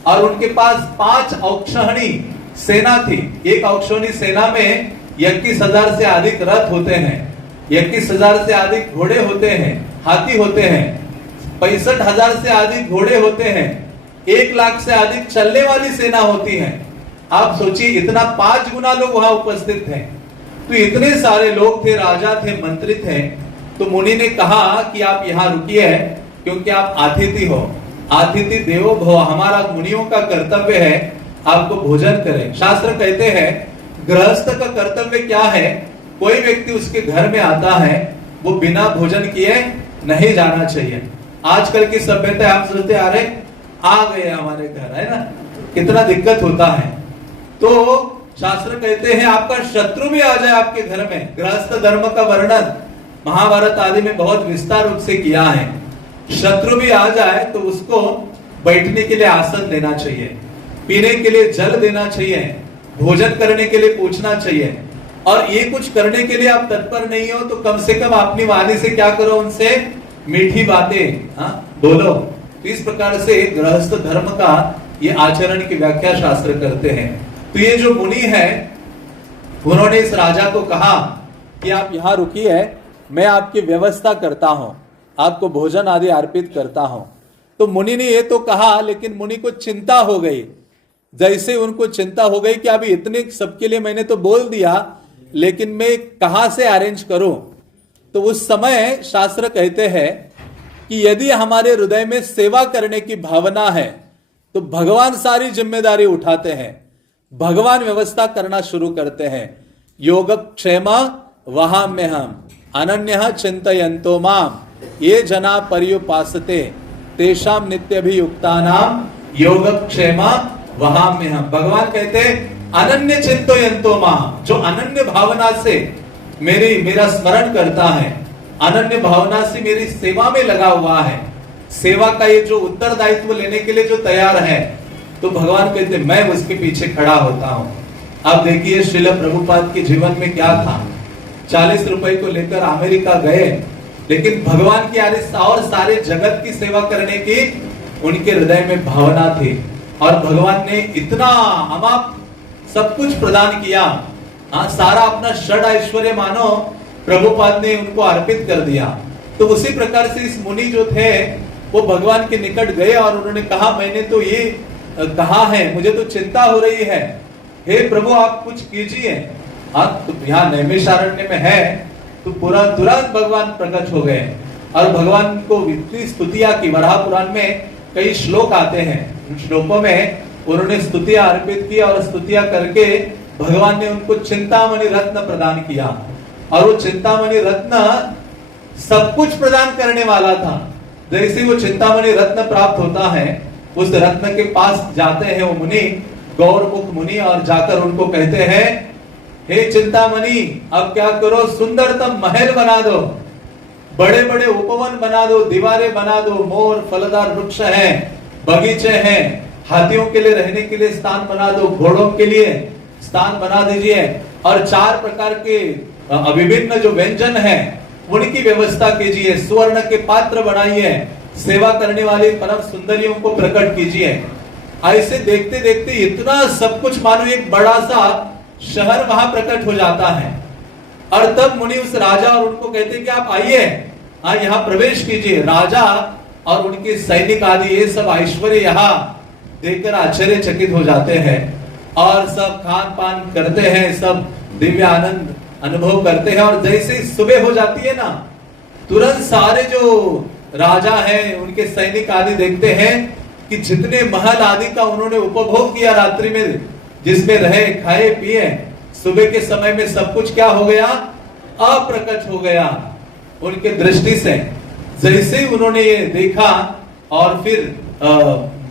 और उनके पास 5 औक्षणी सेना थी। एक औक्षणी सेना में 21,000 से अधिक रथ होते हैं, 21,000 से अधिक घोड़े होते हैं, हाथी होते हैं, 65,000 से अधिक घोड़े होते हैं, 1 लाख से अधिक चलने वाली सेना होती है। आप सोचिए, इतना 5 गुना लोग वहां उपस्थित थे। तो इतने सारे लोग थे, राजा थे, मंत्री थे। तो मुनि ने कहा कि आप यहाँ रुकिए, क्योंकि आप अतिथि हो, अतिथि देवो भव। हमारा मुनियों का कर्तव्य है आपको भोजन करें। शास्त्र कहते हैं गृहस्थ का कर्तव्य क्या है, कोई व्यक्ति उसके घर में आता है वो बिना भोजन किए नहीं जाना चाहिए। आजकल की सभ्यता आप सोचते आ रहे आ गए हमारे घर, है ना, कितना दिक्कत होता है। तो शास्त्र कहते हैं आपका शत्रु भी आ जाए आपके घर में, गृहस्थ धर्म का वर्णन महाभारत आदि में बहुत विस्तार रूप से किया है। शत्रु भी आ जाए तो उसको बैठने के लिए आसन देना चाहिए, पीने के लिए जल देना चाहिए, भोजन करने के लिए पूछना चाहिए। और ये कुछ करने के लिए आप तत्पर नहीं हो तो कम से कम अपनी वाणी से क्या करो, उनसे मीठी बातें बोलो। तो इस प्रकार से गृहस्थ धर्म का ये आचरण की व्याख्या शास्त्र करते हैं। तो ये जो मुनि है उन्होंने इस राजा को कहा कि आप यहाँ रुकिए, मैं आपकी व्यवस्था करता हूँ, आपको भोजन आदि अर्पित करता हूँ। तो मुनि ने ये तो कहा, लेकिन मुनि को चिंता हो गई। जैसे उनको चिंता हो गई कि अभी इतने सबके लिए मैंने तो बोल दिया, लेकिन मैं कहां से अरेंज करूं। तो उस समय शास्त्र कहते हैं कि यदि हमारे हृदय में सेवा करने की भावना है तो भगवान सारी जिम्मेदारी उठाते हैं, भगवान व्यवस्था करना शुरू करते हैं। योगक्षेम वहां में हम अनन्य चिंतयन्तो माम ये जना पर्युपासते तेषाम नित्यभियुक्तानाम योगक्षेम वहां में हम। भगवान कहते अनन्य चिंतयन्तो माम, जो अनन्य भावना से मेरा स्मरण करता है, अनन्य भावना से मेरी सेवा में लगा हुआ है, सेवा का ये जो उत्तरदायित्व लेने के लिए जो तैयार है, तो भगवान कहते मैं उसके पीछे खड़ा होता हूं। अब देखिए श्रील प्रभुपाद के जीवन में क्या था। 40 रुपए को लेकर अमेरिका गए, लेकिन भगवान की और सारे जगत की सेवा करने की उनके हृदय में भावना थी। और भगवान ने इतना अमाप सब कुछ प्रदान किया, हाँ, सारा अपना षड ऐश्वर्य मानो प्रभुपाद ने उनको अर्पित कर दिया। तो उसी प्रकार से इस मुनि जो थे वो भगवान के निकट गए और उन्होंने कहा, मैंने तो ये कहा है, मुझे तो चिंता हो रही है, हे प्रभु आप कुछ कीजिए। हाँ, तो यहाँ नैमिषारण्य में है तो पूरा तुरंत भगवान प्रकट हो गए और भगवान को इतनी स्तुतियां की। वराह पुराण में कई श्लोक आते हैं, उन श्लोकों में उन्होंने स्तुतियां अर्पित की और स्तुतियां करके भगवान ने उनको चिंतामणि रत्न प्रदान किया। और वो चिंतामणि रत्न सब कुछ प्रदान करने वाला था। जैसे वो चिंतामणि रत्न प्राप्त होता है, उस रत्न के पास जाते हैं वो मुनि, गौरमुख मुनि, और जाकर उनको कहते हैं, हे चिंतामणि अब क्या करो, सुंदरतम महल बना दो, बड़े बड़े उपवन बना दो, दीवारें बना दो, मोर फलदार वृक्ष हैं, बगीचे हैं, हाथियों के लिए रहने के लिए स्थान बना दो, घोड़ों के लिए स्थान बना दीजिए, और 4 प्रकार के विभिन्न जो व्यंजन हैं उनकी व्यवस्था कीजिए, स्वर्ण के पात्र बनाइए, सेवा करने वाली परम सुंदरियों को प्रकट कीजिए। ऐसे देखते देखते इतना सब कुछ मानो एक बड़ा सा शहर वहां प्रकट हो जाता है। और तब मुनि उस राजा और उनको कहते कि आप आइए, यहाँ प्रवेश कीजिए। राजा और उनके सैनिक आदि ये सब ऐश्वर्य यहाँ देखकर आश्चर्यचकित हो जाते हैं और सब खान पान करते हैं, सब दिव्य आनंद अनुभव करते हैं। और जैसे सुबह हो जाती है ना, तुरंत सारे जो राजा हैं उनके सैनिक आदि देखते हैं कि जितने महल आदि का उन्होंने उपभोग किया रात्रि में, जिसमें रहे खाए पिए, सुबह के समय में सब कुछ क्या हो गया, अप्रकट हो गया उनके दृष्टि से। जैसे ही उन्होंने ये देखा और फिर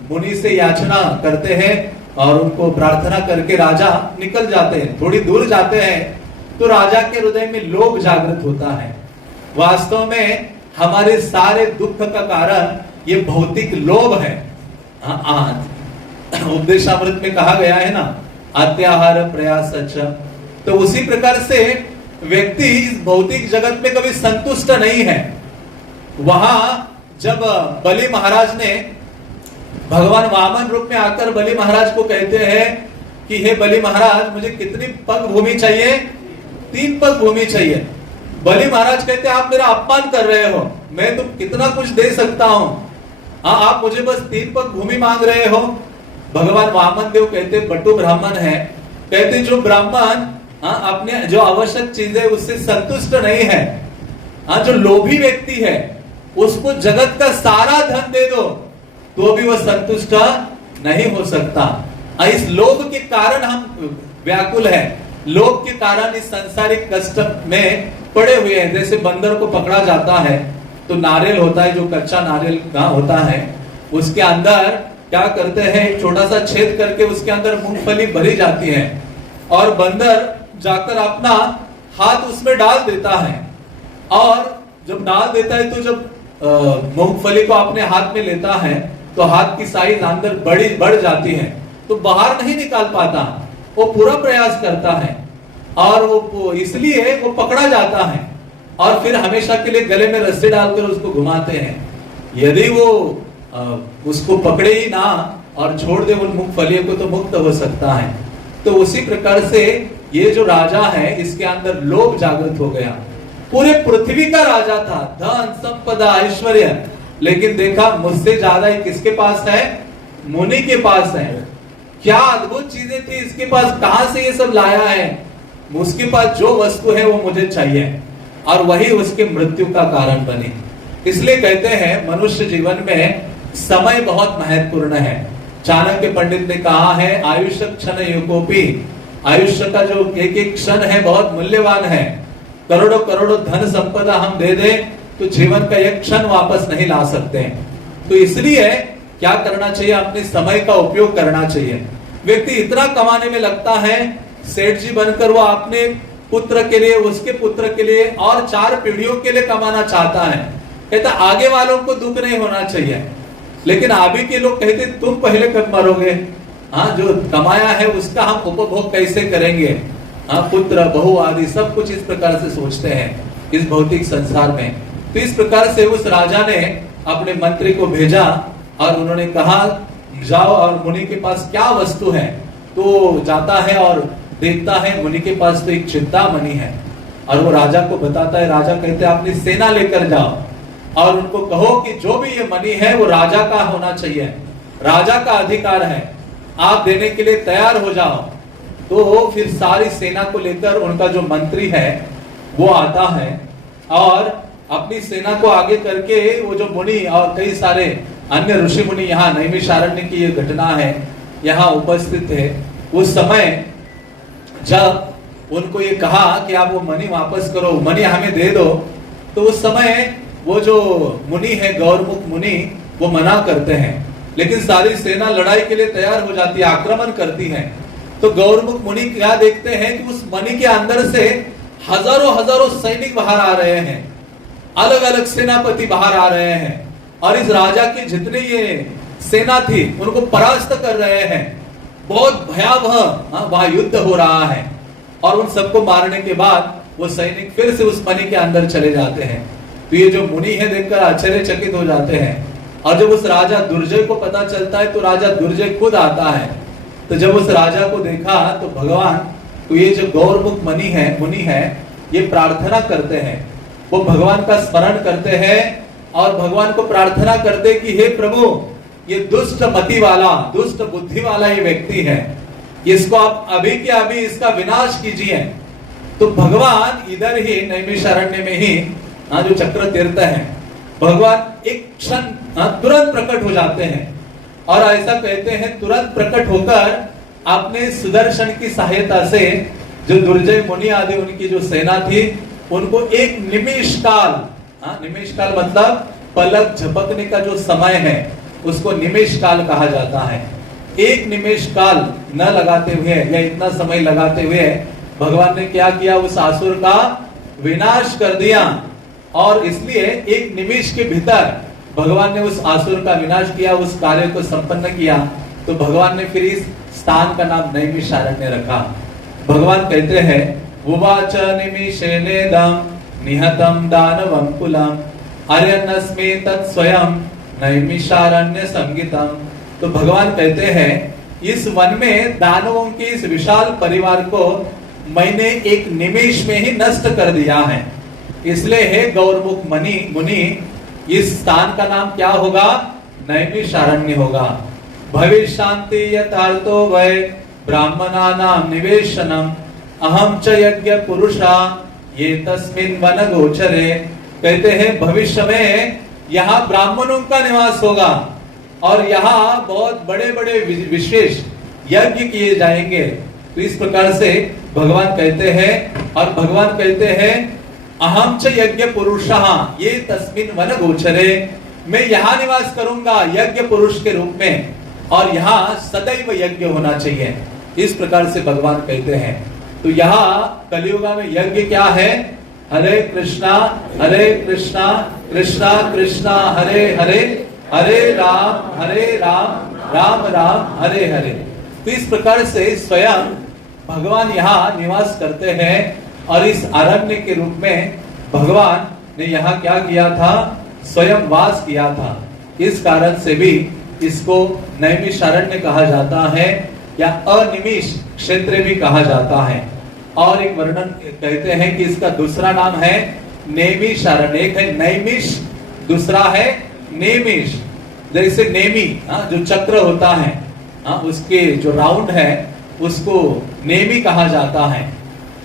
मुनि से याचना करते हैं और उनको प्रार्थना करके राजा निकल जाते हैं। थोड़ी दूर जाते हैं तो राजा के हृदय में लोभ जागृत होता है। वास्तव में हमारे सारे दुख का कारण ये भौतिक लोभ है। उपदेशामृत में कहा गया है ना, अत्याहार प्रयास अच्छा। तो उसी प्रकार से व्यक्ति इस भौतिक जगत में कभी संतुष्ट नहीं है। वहां जब बलि महाराज ने भगवान वामन रूप में आकर बलि महाराज को कहते हैं कि हे बलि महाराज मुझे कितनी पग भूमि चाहिए, 3 पग भूमि चाहिए। बलि महाराज कहते आप मेरा अपमान कर रहे हो, मैं तो कितना कुछ दे सकता हूं, हाँ आप मुझे बस 3 पग भूमि मांग रहे हो। भगवान वामन देव कहते बटु ब्राह्मण है, कहते जो ब्राह्मण अपने जो आवश्यक चीज है उससे संतुष्ट नहीं है, जो लोभी व्यक्ति है उसको जगत का सारा धन दे दो तो भी वह संतुष्ट नहीं हो सकता। इस लोभ के कारण हम व्याकुल हैं, लोभ के कारण इस सांसारिक कष्ट में पड़े हुए हैं। जैसे बंदर को पकड़ा जाता है तो नारियल होता है, जो कच्चा नारियल होता है, उसके अंदर क्या करते हैं, छोटा सा छेद करके उसके अंदर मूंगफली भरी जाती है और बंदर जाकर अपना हाथ उसमें डाल देता है। और जब डाल देता है तो जब मूंगफली को अपने हाथ में लेता है तो हाथ की साइज अंदर बढ़ जाती है, तो बाहर नहीं निकाल पाता। वो पूरा प्रयास करता है और वो इसलिए वो पकड़ा जाता है और फिर हमेशा के लिए गले में रस्सी डालकर उसको घुमाते हैं। यदि वो उसको पकड़े ही ना और छोड़ दे उन मूंगफलियों को तो मुक्त हो सकता है। तो उसी प्रकार से ये जो राजा है इसके अंदर लोभ जागृत हो गया। पूरे पृथ्वी का राजा था, धन संपदा ऐश्वर्य, लेकिन देखा मुझसे ज्यादा ये किसके पास है? मुनि के पास है। क्या अद्भुत चीजें थी इसके पास, कहां से ये सब लाया है? उसके पास जो वस्तु है वो मुझे चाहिए, और वही उसकी मृत्यु का कारण बनी। इसलिए कहते हैं मनुष्य जीवन में समय बहुत महत्वपूर्ण है। चाणक्य पंडित ने कहा है, आयुष्य क्षण युगोपी, आयुष्य का जो एक एक क्षण है बहुत मूल्यवान है। करोड़ों करोड़ों धन संपदा हम दे दें तो जीवन का एक क्षण वापस नहीं ला सकते। तो इसलिए क्या करना चाहिए? अपने समय का उपयोग करना चाहिए। व्यक्ति इतना कमाने में लगता है, सेठ जी बनकर वो अपने पुत्र के लिए, उसके पुत्र के लिए और 4 पीढ़ियों के लिए कमाना चाहता है। कहता आगे वालों को दुख नहीं होना चाहिए, लेकिन अभी के लोग कहते तुम पहले कब मरोगे? हाँ, जो कमाया है उसका हम उपभोग कैसे करेंगे? हाँ, पुत्र बहू आदि सब कुछ इस प्रकार से सोचते हैं इस भौतिक संसार में। तो इस प्रकार से उस राजा ने अपने मंत्री को भेजा और उन्होंने कहा जाओ और मुनि के पास क्या वस्तु है। तो जाता है और देखता है मुनि के पास तो एक चिंतामणि है, और वो राजा को बताता है। राजा कहते हैं अपनी सेना लेकर जाओ और उनको कहो कि जो भी ये मणि है वो राजा का होना चाहिए, राजा का अधिकार है, आप देने के लिए तैयार हो जाओ। तो फिर सारी सेना को लेकर उनका जो मंत्री है वो आता है और अपनी सेना को आगे करके वो जो मुनि और कई सारे अन्य ऋषि मुनि, यहाँ नैमिषारण्य की ये घटना है, यहाँ उपस्थित है। उस समय जब उनको ये कहा कि आप वो मणि वापस करो, मणि हमें दे दो, तो उस समय वो जो मुनि है, गौरमुख मुनि, वो मना करते हैं। लेकिन सारी सेना लड़ाई के लिए तैयार हो जाती है, आक्रमण करती है। तो गौरमुख मुनि क्या देखते हैं कि उस मणि के अंदर से हजारों हजारों सैनिक बाहर आ रहे हैं, अलग अलग सेनापति बाहर आ रहे हैं, और इस राजा की जितनी ये सेना थी उनको परास्त कर रहे हैं। बहुत भयावह वहां युद्ध हो रहा है, और उन सबको मारने के बाद वो सैनिक फिर से उस मणि के अंदर चले जाते हैं। तो ये जो मुनि है देखकर आश्चर्यचकित हो जाते हैं। और जब उस राजा दुर्जय को पता चलता है तो राजा दुर्जय खुद आता है। तो जब उस राजा को देखा तो भगवान, तो ये जो गौरमुख मुनि है, ये प्रार्थना करते हैं, वो भगवान का स्मरण करते हैं और भगवान को प्रार्थना करते कि हे प्रभु, ये दुष्ट मति वाला, दुष्ट बुद्धि वाला ये व्यक्ति है, इसको आप अभी के अभी इसका विनाश कीजिए। तो भगवान इधर ही नैमिषारण्य में ही जो चक्र तीर्थ है, भगवान एक क्षण तुरंत प्रकट हो जाते हैं, और ऐसा कहते हैं तुरंत प्रकट होकर अपने सुदर्शन की सहायता से जो दुर्जय मुनि आदि उनकी जो सेना थी उनको एक निमेष काल, निमेष काल मतलब पलक झपकने का जो समय है उसको निमेष काल कहा जाता है। एक निमेष काल न लगाते हुए या इतना समय लगाते हुए भगवान ने क्या किया? उस आसुर का विनाश कर दिया। और इसलिए एक निमेष के भीतर भगवान ने उस आसुर का विनाश किया, उस कार्य को संपन्न किया। तो भगवान ने फिर इस स्थान का नाम नैमिषारण्य रखा। भगवान कहते हैं उवाच निमिषेनेदं निहतं दानवं कुलम् अरण्यस्मे तत्स्वयं नैमिषारण्य संगीतम। तो भगवान कहते हैं इस वन में दानवों के इस विशाल परिवार को मैंने एक निमेष में ही नष्ट कर दिया है। इसलिए हे गौरमुख मुनि, इस स्थान का नाम क्या होगा? नैमिषारण्य होगा। भविष्यांति यथार्थो वै ब्राह्मणानां निवेशनम अहम च यज्ञ पुरुषा ये तस्मिन् वन गोचरे। कहते हैं भविष्य में यहाँ ब्राह्मणों का निवास होगा और यहाँ बहुत बड़े बड़े विशेष यज्ञ किए जाएंगे। तो इस प्रकार से भगवान कहते हैं, और भगवान कहते हैं अहम च यज्ञ पुरुषः ये तस्मिन् वन गोचरे, मैं यहाँ निवास करूंगा यज्ञ पुरुष के रूप में, और यहाँ सदैव यज्ञ होना चाहिए। इस प्रकार से भगवान कहते हैं। तो यहाँ कलियुगा में यज्ञ क्या है? हरे कृष्णा कृष्णा कृष्णा हरे हरे, हरे राम राम राम हरे हरे। तो इस प्रकार से स्वयं भगवान यहाँ निवास करते हैं, और इस अरण्य के रूप में भगवान ने यहाँ क्या किया था? स्वयं वास किया था। इस कारण से भी इसको नैमिषारण्य कहा जाता है, या अनिमिष क्षेत्र भी कहा जाता है। और एक वर्णन कहते हैं कि इसका दूसरा नाम है नैमिषारण्य। एक है नैमिष, दूसरा है नेमिश, जैसे नेमी जो चक्र होता है उसके जो राउंड है उसको नेमी कहा जाता है।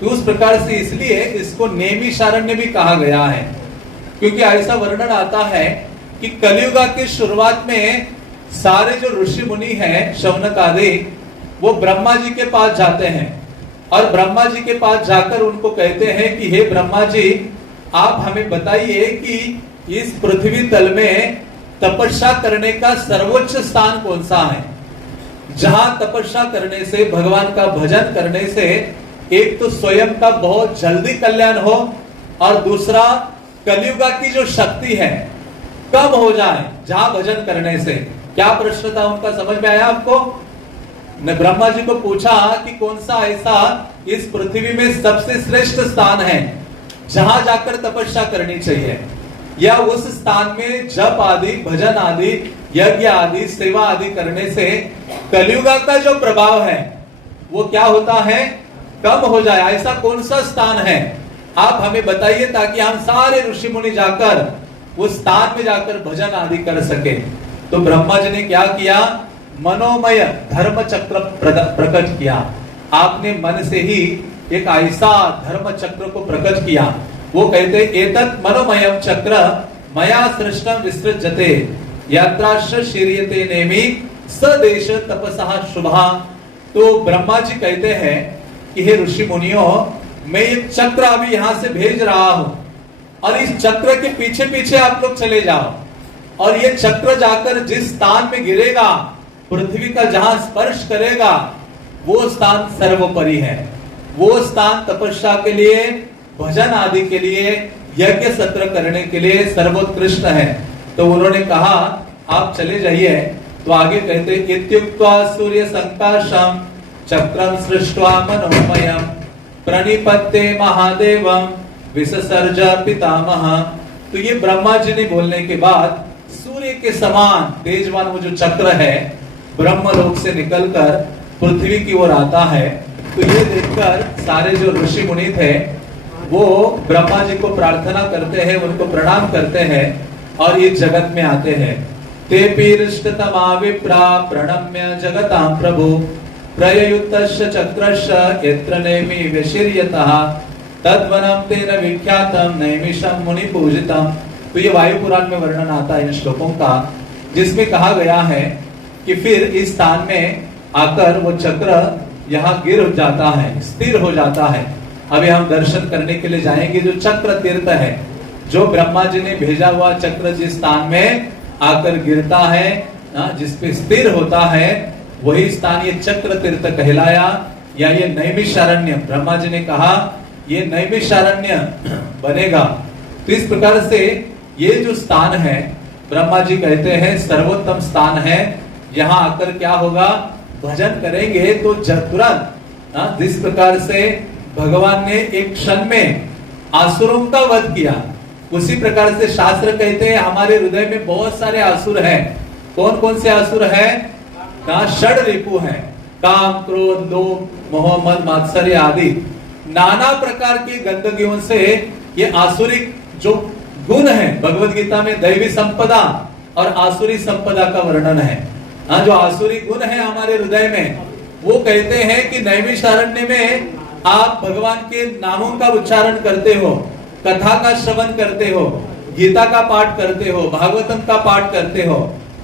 तो उस प्रकार से इसलिए इसको नेमिषारण्य भी कहा गया है, क्योंकि ऐसा वर्णन आता है कि कलियुगा की शुरुआत में सारे जो ऋषि मुनि हैं शौनक आदि, वो ब्रह्मा जी के पास जाते हैं और ब्रह्मा जी के पास जाकर उनको कहते हैं कि हे ब्रह्मा जी, आप हमें बताइए कि इस पृथ्वी तल में तपस्या करने का सर्वोच्च स्थान कौन सा है, जहां तपस्या करने से, भगवान का भजन करने से एक तो स्वयं का बहुत जल्दी कल्याण हो और दूसरा कलियुगा की जो शक्ति है कम हो जाए जहां भजन करने से। क्या प्रश्न था उनका, समझ में आया आपको? ने ब्रह्मा जी को पूछा कि कौन सा ऐसा इस पृथ्वी में सबसे श्रेष्ठ स्थान है जहां जाकर तपस्या करनी चाहिए, या उस स्थान में जप आदि, भजन आदि, यज्ञ आदि, सेवा आदि करने से कलियुगा का जो प्रभाव है वो क्या होता है, कम हो जाए। ऐसा कौन सा स्थान है आप हमें बताइए, ताकि हम सारे ऋषि मुनि जाकर उस स्थान में जाकर भजन आदि कर सके। तो ब्रह्मा जी ने क्या किया, मनोमय धर्म चक्र प्रकट किया। आपने मन से ही एक ऐसा धर्म चक्र को प्रकट किया। वो कहते एतत् मनोमयम चक्र मया सृष्टम विसृज्यते यात्राश्च शीर्यते नेमि सदेश तपसः शुभा। तो ब्रह्मा जी कहते हैं कि हे ऋषि मुनियों, मैं एक चक्र अभी यहां से भेज रहा हूं और इस चक्र के पीछे पीछे आप लोग चले जाओ, और ये चक्र जाकर जिस स्थान में गिरेगा, पृथ्वी का जहां स्पर्श करेगा, वो स्थान सर्वोपरि है। वो स्थान तपस्या के लिए, भजन आदि के लिए, यज्ञ सत्र करने के लिए सर्वोत्कृष्ट है। तो उन्होंने कहा आप चले जाइए। तो आगे कहते इत्युक्त्वा सूर्य संकाशम चक्रम सृष्ट्वा मनोमयम प्रणिपत्ते महादेवम विससर्ज पितामह। तो ये ब्रह्मा जी ने बोलने के बाद सूर्य के समान तेजवान वो जो चक्र है ब्रह्मलोक से निकलकर पृथ्वी की ओर आता है। तो ये देखकर सारे जो ऋषि मुनि थे वो ब्रह्मा जी को प्रार्थना करते हैं, उनको प्रणाम करते हैं और इस जगत में आते हैं। ते पीरिष्टतमा विप्रा प्रणम्य जगतां प्रभु प्रययुक्तस्य चक्रस्य यत्र नेमि विशीर्यतः तद्वनं तेन विख्यातम नैमिषं मुनि पूजितम। तो ये वायु पुराण में वर्णन आता है इन श्लोकों का, जिसमें कहा गया है कि फिर इस स्थान में आकर वो चक्र यहाँ गिर जाता है, स्थिर हो जाता है। अभी हम दर्शन करने के लिए जाएंगे। जो चक्र तीर्थ है, जो ब्रह्मा जी ने भेजा हुआ चक्र जिस स्थान में आकर गिरता है, जिसपे स्थिर होता है, वही स्थान ये चक्र तीर्थ कहलाया, या ये नैमिषारण्य। ब्रह्मा जी ने कहा ये नैमिषारण्य बनेगा। तो इस प्रकार से ये जो स्थान है ब्रह्मा जी कहते हैं सर्वोत्तम स्थान है। यहाँ आकर क्या होगा, भजन करेंगे तो तुरंत जिस प्रकार से भगवान ने एक क्षण में आसुरों का वध किया, उसी प्रकार से शास्त्र कहते हैं हमारे हृदय में बहुत सारे आसुर हैं। कौन कौन से आसुर हैं? षड रिपु हैं, काम, क्रोध, लोभ, मोह, मद, मात्सर्य आदि नाना प्रकार की गंदगियों से ये आसुरिक जो गुण है, भगवत गीता में दैवी संपदा और आसुरी संपदा का वर्णन है। जो आसुरी गुण है हमारे हृदय में, वो कहते हैं कि नैमिषारण्य में आप भगवान के नामों का उच्चारण करते हो, कथा का श्रवण करते हो, गीता का पाठ करते हो, भागवतम का पाठ करते हो,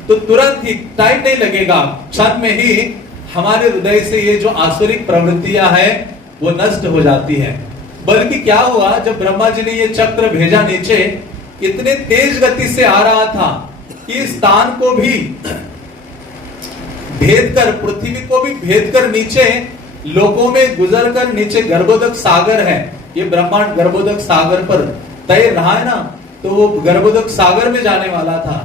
तो तुरंत ही टाइम नहीं लगेगा, क्षण में ही हमारे हृदय से ये जो आसुरिक प्रवृत्तियां हैं वो नष्ट हो जाती है। बल्कि क्या हुआ, जब ब्रह्मा जी ने ये चक्र भेजा नीचे, इतने तेज गति से आ रहा था कि स्थान को भी भेद कर, पृथ्वी को भी भेद कर नीचे लोगों में गुजर कर नीचे गर्भोदक सागर है, ये ब्रह्मांड गर्भोदक सागर पर तैर रहा है ना, तो वो गर्भोदक सागर में जाने वाला था।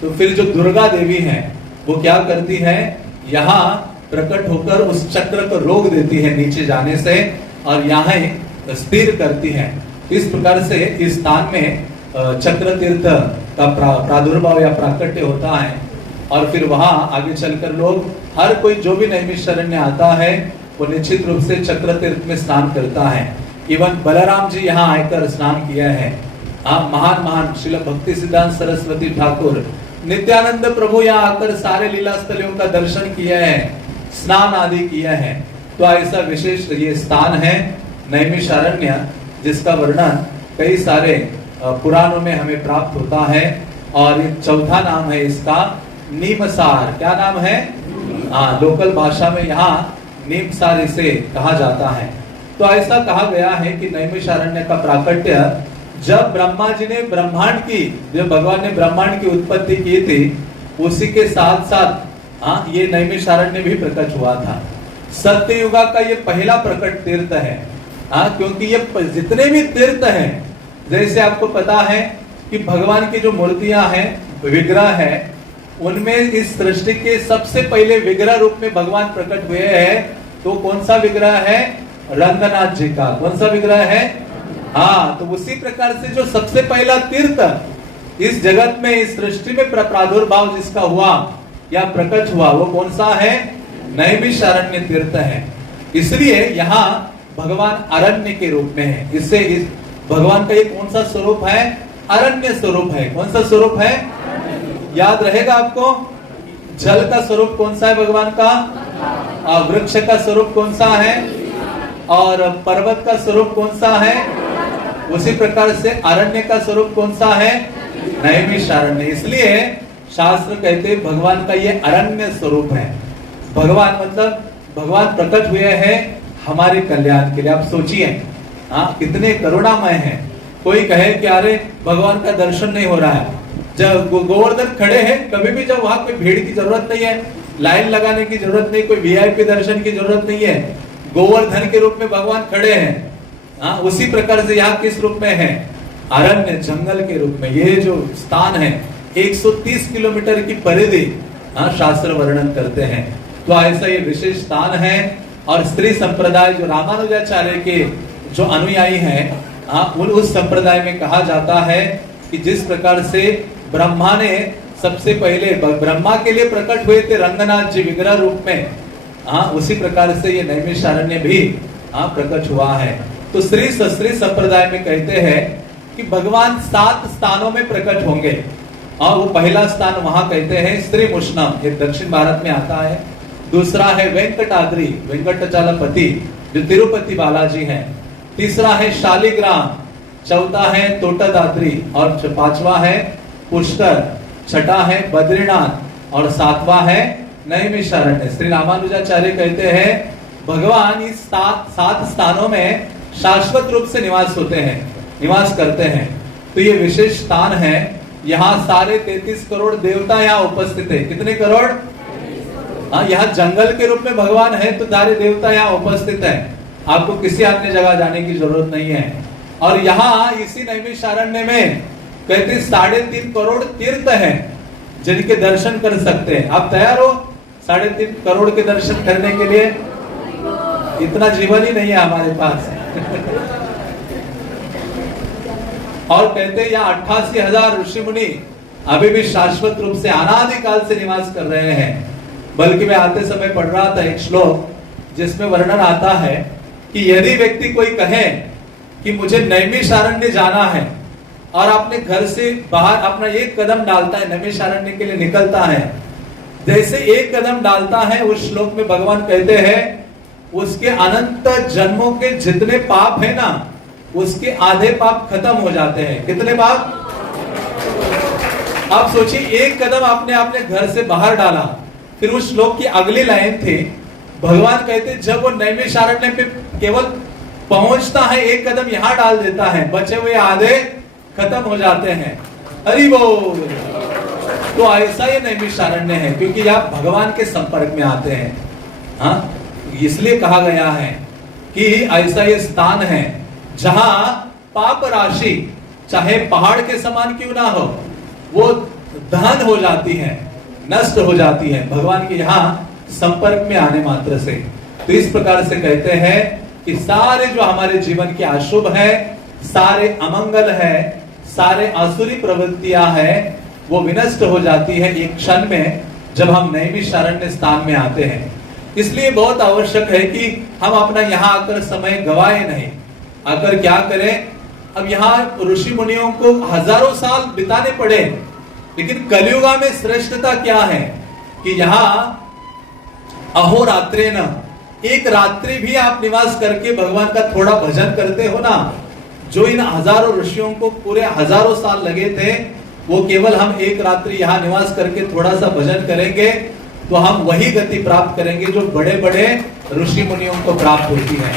तो फिर जो दुर्गा देवी है वो क्या करती है, यहाँ प्रकट होकर उस चक्र को रोक देती है नीचे जाने से और यहाँ स्थिर करती है। इस प्रकार से इस स्थान में चक्र तीर्थ का प्रादुर्भाव या प्राकट्य होता है। और फिर वहां आगे चलकर लोग, हर कोई जो भी नैमिषारण्य आता है वो निश्चित रूप से चक्र तीर्थ में स्नान करता है। इवन बलराम जी यहाँ आकर स्नान किया है। महान महान श्रील भक्ति सिद्धांत सरस्वती ठाकुर नित्यानंद प्रभु यहाँ आकर सारे लीला स्थलों का दर्शन किए हैं, स्नान आदि किए हैं। तो ऐसा विशेष ये स्थान है नैमिषारण्य, जिसका वर्णन कई सारे पुराणों में हमें प्राप्त होता है। और ये चौथा नाम है इसका नीमसार। क्या नाम है? लोकल भाषा में यहाँ नीमसार इसे कहा जाता है। तो ऐसा कहा गया है कि नैमिषारण्य का प्राकट्य जब ब्रह्मा जी ने ब्रह्मांड की, जब भगवान ने ब्रह्मांड की उत्पत्ति की थी, उसी के साथ साथ ये नैमिषारण्य भी प्रकट हुआ था। सत्य युगा का ये पहला प्रकट तीर्थ है। क्योंकि ये जितने भी तीर्थ हैं, जैसे आपको पता है कि भगवान की जो मूर्तियां हैं, विग्रह है, उनमें इस सृष्टि के सबसे पहले विग्रह रूप में भगवान प्रकट हुए हैं। तो कौन सा विग्रह है? रंगनाथ जी का। कौन सा विग्रह है? तो उसी प्रकार से जो सबसे पहला तीर्थ इस जगत में, इस सृष्टि में प्रादुर्भाव जिसका हुआ या प्रकट हुआ, वो कौन सा है? नैमिषारण्य तीर्थ है। इसलिए यहाँ भगवान अरण्य के रूप में है। इससे इस भगवान का ये कौन सा स्वरूप है? अरण्य स्वरूप है। कौन सा स्वरूप है? याद रहेगा आपको। जल का स्वरूप कौन सा है भगवान का? वृक्ष का स्वरूप कौन सा है? और पर्वत का स्वरूप कौन सा है? उसी प्रकार से अरण्य का स्वरूप कौन सा है? नैमिषारण्य। इसलिए शास्त्र कहते हैं भगवान का ये अरण्य स्वरूप है। भगवान मतलब भगवान प्रकट हुए हैं हमारे कल्याण के लिए। आप सोचिए कितने करुणामय हैं। कोई कहे कि अरे भगवान का दर्शन नहीं हो रहा है, जब गोवर्धन खड़े हैं, कभी भी जब वहां कोई भीड़ की जरूरत नहीं है, लाइन लगाने की जरूरत नहीं, कोई वीआईपी दर्शन की जरूरत नहीं है, गोवर्धन के रूप में भगवान खड़े हैं। उसी प्रकार से यहाँ किस रूप में है? अरण्य, जंगल के रूप में। ये जो स्थान है 130 किलोमीटर की परिधि शास्त्र वर्णन करते हैं। तो ऐसा ये विशेष स्थान है। और स्त्री संप्रदाय जो रामानुजाचार्य के जो अनुयायी हैं, उस संप्रदाय में कहा जाता है कि जिस प्रकार से ब्रह्मा ने सबसे पहले ब्रह्मा के लिए प्रकट हुए थे रंगनाथ जी विग्रह रूप में, उसी प्रकार से ये नैमिषारण्य भी प्रकट हुआ है। तो श्री संप्रदाय में कहते हैं कि भगवान 7 स्थानों में प्रकट होंगे। और वो पहला स्थान वहां कहते हैं स्त्री मुष्णम, ये दक्षिण भारत में आता है। दूसरा है वेंकटाद्रि, वेंकटाचलपति जो तिरुपति बालाजी हैं। तीसरा है शालिग्राम, चौथा है तोटादाद्रि, और 5वां है पुष्कर, छठा है बद्रीनाथ, और 7वां है नैमिषारण्य। श्री रामानुजाचार्य कहते हैं भगवान इस 7 स्थानों में शाश्वत रूप से निवास करते हैं। तो ये विशेष स्थान है। यहाँ सारे 33 करोड़ देवता यहाँ उपस्थित है। कितने करोड़? यहाँ जंगल के रूप में भगवान है, तो सारे देवता यहाँ उपस्थित है। आपको किसी अन्य जगह जाने की जरूरत नहीं है। और यहाँ इसी नैमिषारण्य में कहते 3.5 करोड़ तीर्थ हैं जिनके दर्शन कर सकते हैं। आप तैयार हो 3.5 करोड़ के दर्शन करने के लिए? इतना जीवन ही नहीं है हमारे पास। और कहते हैं यहाँ 88,000 ऋषि मुनि अभी भी शाश्वत रूप से अनादिकाल से निवास कर रहे हैं। बल्कि मैं आते समय पढ़ रहा था एक श्लोक जिसमें वर्णन आता है कि यदि व्यक्ति कोई कहे कि मुझे नैमिषारण्य जाना है और अपने घर से बाहर अपना एक कदम डालता है, नैमिषारण्य के लिए निकलता है, जैसे एक कदम डालता है, उस श्लोक में भगवान कहते हैं उसके अनंत जन्मों के जितने पाप है ना, उसके आधे पाप खत्म हो जाते हैं। कितने पाप? आप सोचिए, एक कदम आपने अपने घर से बाहर डाला, फिर उस श्लोक की अगली लाइन थी, भगवान कहते जब वो नैमिषारण्य पे केवल पहुंचता है, एक कदम यहां डाल देता है, बचे हुए आधे खत्म हो जाते हैं। हरि बोल। तो ऐसा ये नैमिषारण्य है, क्योंकि आप भगवान के संपर्क में आते हैं। इसलिए कहा गया है कि ऐसा ये स्थान है जहां पाप राशि चाहे पहाड़ के समान क्यों ना हो, वो दहन हो जाती है, नष्ट हो जाती है भगवान के यहाँ संपर्क में आने मात्र से। तो इस प्रकार से कहते हैं कि सारे जो हमारे जीवन के अशुभ है, सारे अमंगल है, सारे आसुरी प्रवृत्तियां है, वो विनष्ट हो जाती है एक क्षण में जब हम नैमिषारण्य स्थान में आते हैं। इसलिए बहुत आवश्यक है कि हम अपना यहाँ आकर समय गवाए नहीं। आकर क्या करें? अब यहाँ ऋषि मुनियों को हजारों साल बिताने पड़े लेकिन कलियुगा में श्रेष्ठता क्या है कि यहां अहोरात्रे न, एक रात्रि भी आप निवास करके भगवान का थोड़ा भजन करते हो ना, जो इन हजारों ऋषियों को पूरे हजारों साल लगे थे, वो केवल हम एक रात्रि यहाँ निवास करके थोड़ा सा भजन करेंगे तो हम वही गति प्राप्त करेंगे जो बड़े बड़े ऋषि मुनियों को प्राप्त होती है।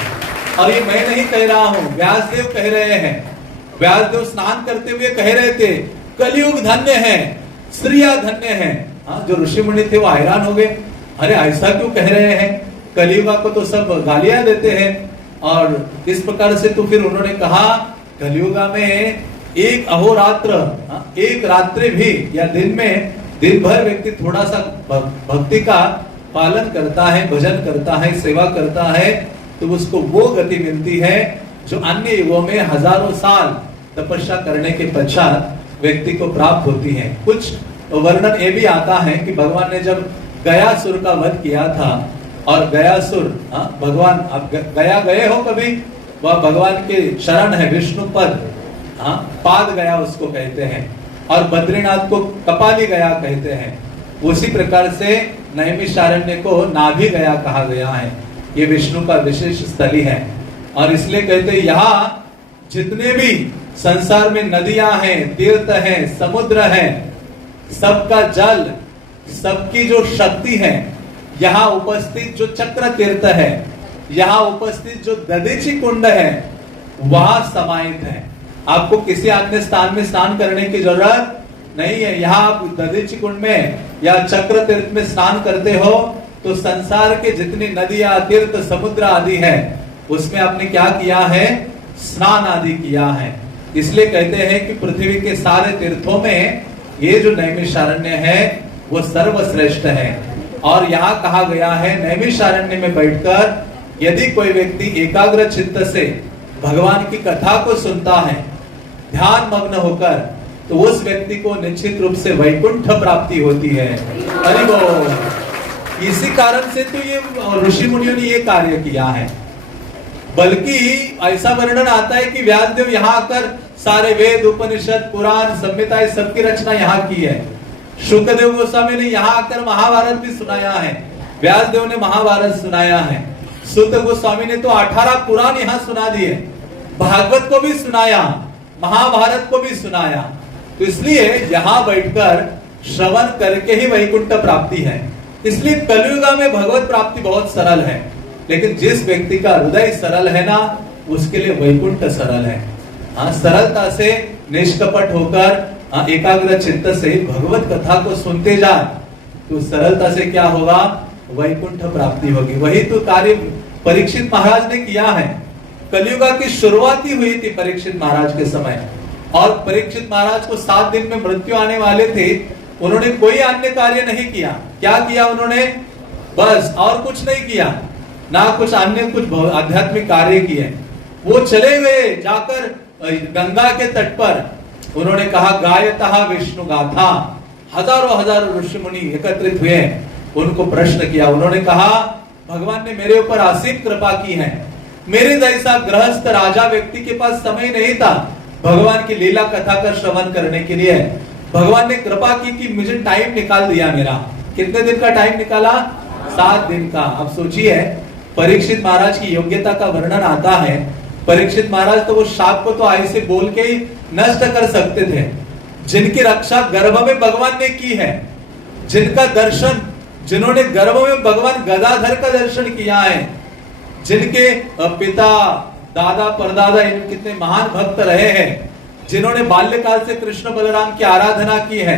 और ये मैं नहीं कह रहा हूं, व्यासदेव कह रहे हैं। व्यासदेव स्नान करते हुए कह रहे थे कलियुग धन्य है, श्रिया धन्य है। हाँ, जो ऋषि मुनि थे वो हैरान हो गए, अरे ऐसा क्यों कह रहे हैं, कलियुगा को तो सब गालियां देते हैं। और इस प्रकार से तो फिर उन्होंने कहा कलियुगा में एक अहोरात्र, एक रात्रि भी या दिन में दिन भर व्यक्ति थोड़ा सा भक्ति का पालन करता है, भजन करता है, सेवा करता है, तो उसको वो गति मिलती है जो अन्य युगों में हजारों साल तपस्या करने के पश्चात व्यक्ति को प्राप्त होती है। कुछ वर्णन ये भी आता है कि भगवान ने जब गयासुर का वध किया था, और गयासुर भगवान, आप गया गए हो कभी, वह भगवान के शरण है, विष्णु पद, पाद गया उसको कहते हैं, और बद्रीनाथ को कपाली गया कहते हैं। उसी प्रकार से नैमिषारण्य को नाभि गया कहा गया है। ये विष्णु का विशेष स्थली है, और इसलिए कहते हैं यहाँ जितने भी संसार में नदियां हैं, तीर्थ हैं, समुद्र हैं, सबका जल, सबकी जो शक्ति है, यहाँ उपस्थित जो चक्र तीर्थ है, यहाँ उपस्थित जो दधीचि कुंड है, वहां समाहित है। आपको किसी अन्य स्थान में स्नान करने की जरूरत नहीं है। यहाँ आप दधीचि कुंड में या चक्र तीर्थ में स्नान करते हो तो संसार के जितनी नदियां, तीर्थ, समुद्र आदि है, उसमें आपने क्या किया है, स्नान आदि किया है। इसलिए कहते हैं कि पृथ्वी के सारे तीर्थों में ये जो नैमिषारण्य है वो सर्वश्रेष्ठ है। और यहाँ कहा गया है नैमिषारण्य में बैठकर यदि कोई व्यक्ति एकाग्र चित्त से भगवान की कथा को सुनता है, ध्यान मग्न होकर, तो उस व्यक्ति को निश्चित रूप से वैकुंठ प्राप्ति होती है। हरि बोल। इसी कारण से तो ये ऋषि मुनियों ने ये कार्य किया है। बल्कि ऐसा वर्णन आता है कि व्यासदेव यहाँ आकर सारे वेद, उपनिषद, पुराण, संहिता सबकी रचना यहाँ की है। शुकदेव गोस्वामी ने यहाँ आकर महाभारत भी सुनाया है, व्यासदेव ने महाभारत सुनाया है, सुत गोस्वामी ने तो 18 पुराण यहाँ सुना दिए, भागवत को भी सुनाया, महाभारत को भी सुनाया। तो इसलिए यहाँ बैठकर श्रवण करके ही वैकुंठ प्राप्ति है। इसलिए कलियुगा में भगवत प्राप्ति बहुत सरल है, लेकिन जिस व्यक्ति का हृदय सरल है ना, उसके लिए वैकुंठ सरल है। सरलता से निष्कपट होकर एकाग्र चित्त से भगवत कथा को सुनते जा, तो सरलता से क्या होगा, वैकुंठ प्राप्ति होगी। वही तो कार्य परीक्षित महाराज ने किया है। कलियुगा की शुरुआत ही हुई थी परीक्षित महाराज के समय, और परीक्षित महाराज को 7 दिन में मृत्यु आने वाले थे। उन्होंने कोई अन्य कार्य नहीं किया। क्या किया उन्होंने, बस और कुछ नहीं किया, ना कुछ अन्य कुछ आध्यात्मिक कार्य किए। वो चले गए जाकर गंगा के तट पर, उन्होंने कहा गायतः विष्णु गाथा। हजारों ऋषि मुनि एकत्रित हुए, उनको प्रश्न किया। उन्होंने कहा भगवान ने मेरे ऊपर असीम कृपा की है, मेरे जैसा गृहस्थ राजा व्यक्ति के पास समय नहीं था भगवान की लीला कथा का श्रवण करने के लिए। भगवान ने कृपा की कि मुझे टाइम निकाल दिया मेरा। कितने दिन का टाइम निकाला, 7 दिन का। अब सोचिए परीक्षित महाराज की योग्यता का वर्णन आता है। परीक्षित महाराज तो वो शाप को तो ऐसे बोल के ही नष्ट कर सकते थे। जिनकी रक्षा गर्भ में भगवान ने की है, जिनका दर्शन, जिन्होंने गर्भ में भगवान गदाधर का दर्शन किया है, जिनके पिता, दादा, परदादा इन कितने महान भक्त रहे हैं, जिन्होंने बाल्यकाल से कृष्ण बलराम की आराधना की है,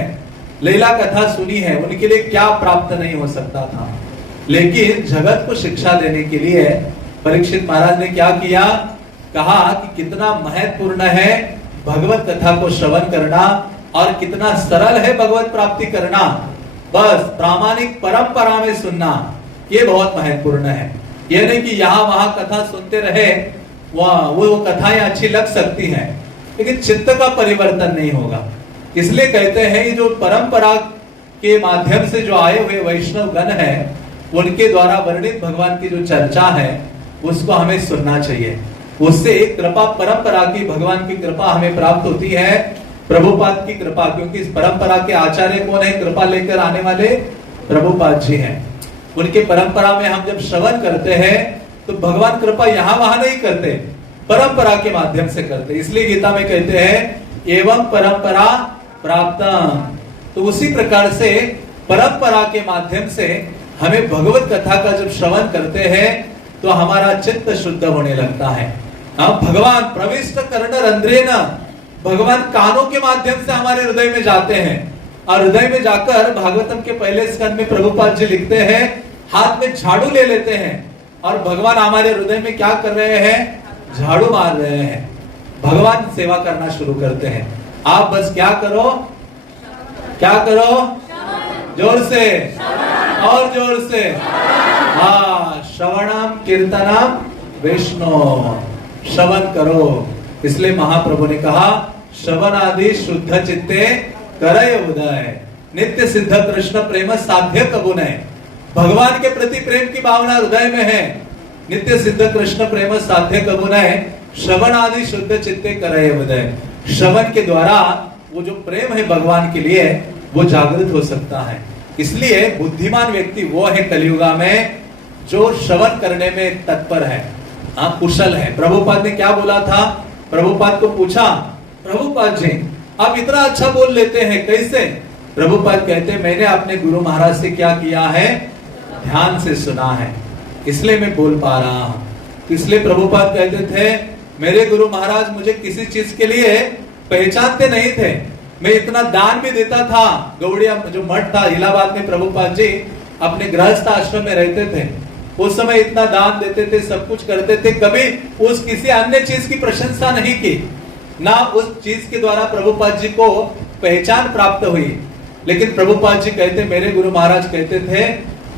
लीला कथा सुनी है, उनके लिए क्या प्राप्त नहीं हो सकता था। लेकिन जगत को शिक्षा देने के लिए परीक्षित महाराज ने क्या किया, कहा कि कितना महत्वपूर्ण है भगवत कथा को श्रवण करना और कितना सरल है भगवत प्राप्ति करना। बस प्रामाणिक परंपरा में सुनना, ये बहुत महत्वपूर्ण है। ये नहीं कि यहाँ वहां कथा सुनते रहे, वो कथाएं अच्छी लग सकती हैं, लेकिन चित्त का परिवर्तन नहीं होगा। इसलिए कहते हैं ये जो परंपरा के माध्यम से जो आए हुए वैष्णव गण है, उनके द्वारा वर्णित भगवान की जो चर्चा है उसको हमें सुनना चाहिए। उससे एक कृपा परंपरा की, भगवान की कृपा हमें प्राप्त होती है। प्रभुपाद की कृपा, क्योंकि इस परंपरा के आचार्य कौन है? कृपा लेकर आने वाले प्रभुपाद जी हैं। उनके परंपरा में हम जब श्रवण करते हैं तो भगवान कृपा यहां वहां नहीं करते, परंपरा के माध्यम से करते। इसलिए गीता में कहते हैं एवं परंपरा प्राप्त। तो उसी प्रकार से परंपरा के माध्यम से हमें भगवत कथा का जब श्रवण करते हैं तो हमारा चित्त शुद्ध होने लगता है। भगवान प्रविष्ट कर्ण रंध्रेन, भगवान कानों के माध्यम से हमारे हृदय में जाते हैं और हृदय में जाकर भागवतम के पहले स्कंद में प्रभुपाद जी लिखते हैं, हाथ में झाड़ू ले लेते हैं और भगवान हमारे हृदय में क्या कर रहे हैं? झाड़ू मार रहे हैं। भगवान सेवा करना शुरू करते हैं। आप बस क्या करो? क्या करो? जोर से और जोर से। हाँ, श्रवणम कीर्तनम विष्णु, श्रवण करो। इसलिए महाप्रभु ने कहा श्रवण आदि शुद्ध चित्ते करय उदय, नित्य सिद्ध कृष्ण प्रेम साध्य कबुनय। भगवान के प्रति प्रेम की भावना हृदय में है, नित्य सिद्ध कृष्ण प्रेम साध्य कबुनय, श्रवण आदि शुद्ध चित्ते करय उदय। श्रवण के द्वारा वो जो प्रेम है भगवान के लिए वो जागृत हो सकता है। इसलिए बुद्धिमान व्यक्ति वो है कलियुगा में जो श्रवण करने में तत्पर है, कुशल है। प्रभुपाद ने क्या बोला था? प्रभुपाद को पूछा, प्रभुपाद जी आप इतना अच्छा बोल लेते हैं कैसे? प्रभुपाद कहते मैंने अपने गुरु महाराज से क्या किया है? ध्यान से सुना है, इसलिए मैं बोल पा रहा हूं। इसलिए प्रभुपाद कहते थे मेरे गुरु महाराज मुझे किसी चीज के लिए पहचानते नहीं थे। मैं इतना दान भी देता था। गौड़िया जो मठ था इलाहाबाद में, प्रभुपाद जी अपने गृहस्थ आश्रम में रहते थे, उस समय इतना दान देते थे, सब कुछ करते थे, कभी उस किसी अन्य चीज की प्रशंसा नहीं की, ना उस चीज के द्वारा प्रभुपाद जी को पहचान प्राप्त हुई। लेकिन प्रभुपाद जी कहते, मेरे गुरु महाराज कहते थे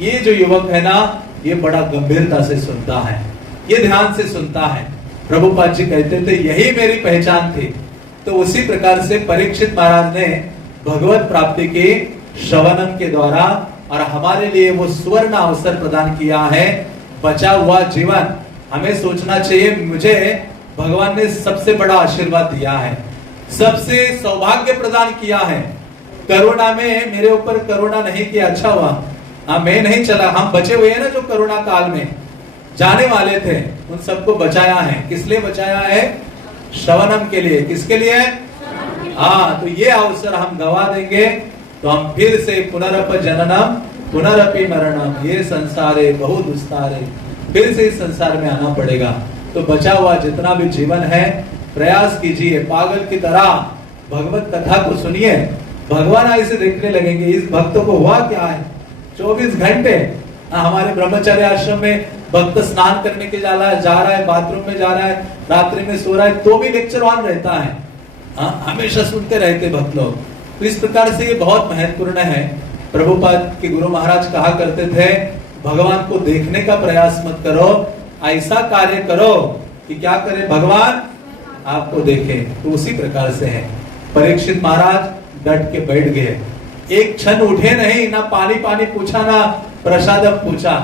ये जो युवक है ना ये बड़ा गंभीरता से सुनता है, ये ध्यान से सुनता है। प्रभुपाद जी कहते थे यही मेरी पहचान थी। तो उसी प्रकार से परीक्षित महाराज ने भगवत प्राप्ति की श्रवणम के द्वारा और हमारे लिए वो स्वर्ण अवसर प्रदान किया है, बचा हुआ जीवन। हमें सोचना चाहिए मुझे भगवान ने सबसे बड़ा आशीर्वाद दिया है, सबसे सौभाग्य प्रदान किया है। कोरोना में मेरे ऊपर कोरोना नहीं किया, अच्छा हुआ। मैं नहीं चला, हम बचे हुए हैं ना जो कोरोना काल में जाने वाले थे, उन सबको बचाया है। किस लिए बचाया है? श्रवणम के लिए। किसके लिए? हाँ, तो ये अवसर हम गवा देंगे तो हम फिर से पुनरप जननम पुनरपि मरणम, ये संसारे बहु दुस्तारे, फिर से इस संसार में आना पड़ेगा। तो बचा हुआ जितना भी जीवन है प्रयास कीजिए, पागल की तरह भगवत कथा को सुनिए। भगवान ऐसे देखने लगेंगे इस भक्त को हुआ क्या है। 24 घंटे हमारे ब्रह्मचर्य आश्रम में भक्त स्नान करने के जा रहा है, बाथरूम में जा रहा है, रात्रि में सो रहा है, तो भी लेक्चर ऑन रहता है। हमेशा सुनते रहते भक्त लोग। तो इस प्रकार से ये बहुत महत्वपूर्ण है। प्रभुपाद के गुरु महाराज कहा करते थे भगवान को देखने का प्रयास मत करो, ऐसा कार्य करो कि क्या करे? भगवान आपको देखे। तो उसी प्रकार से है। परीक्षित महाराज डट के बैठ गए, एक क्षण उठे नहीं, ना पानी पानी पूछा, ना प्रसाद पूछा,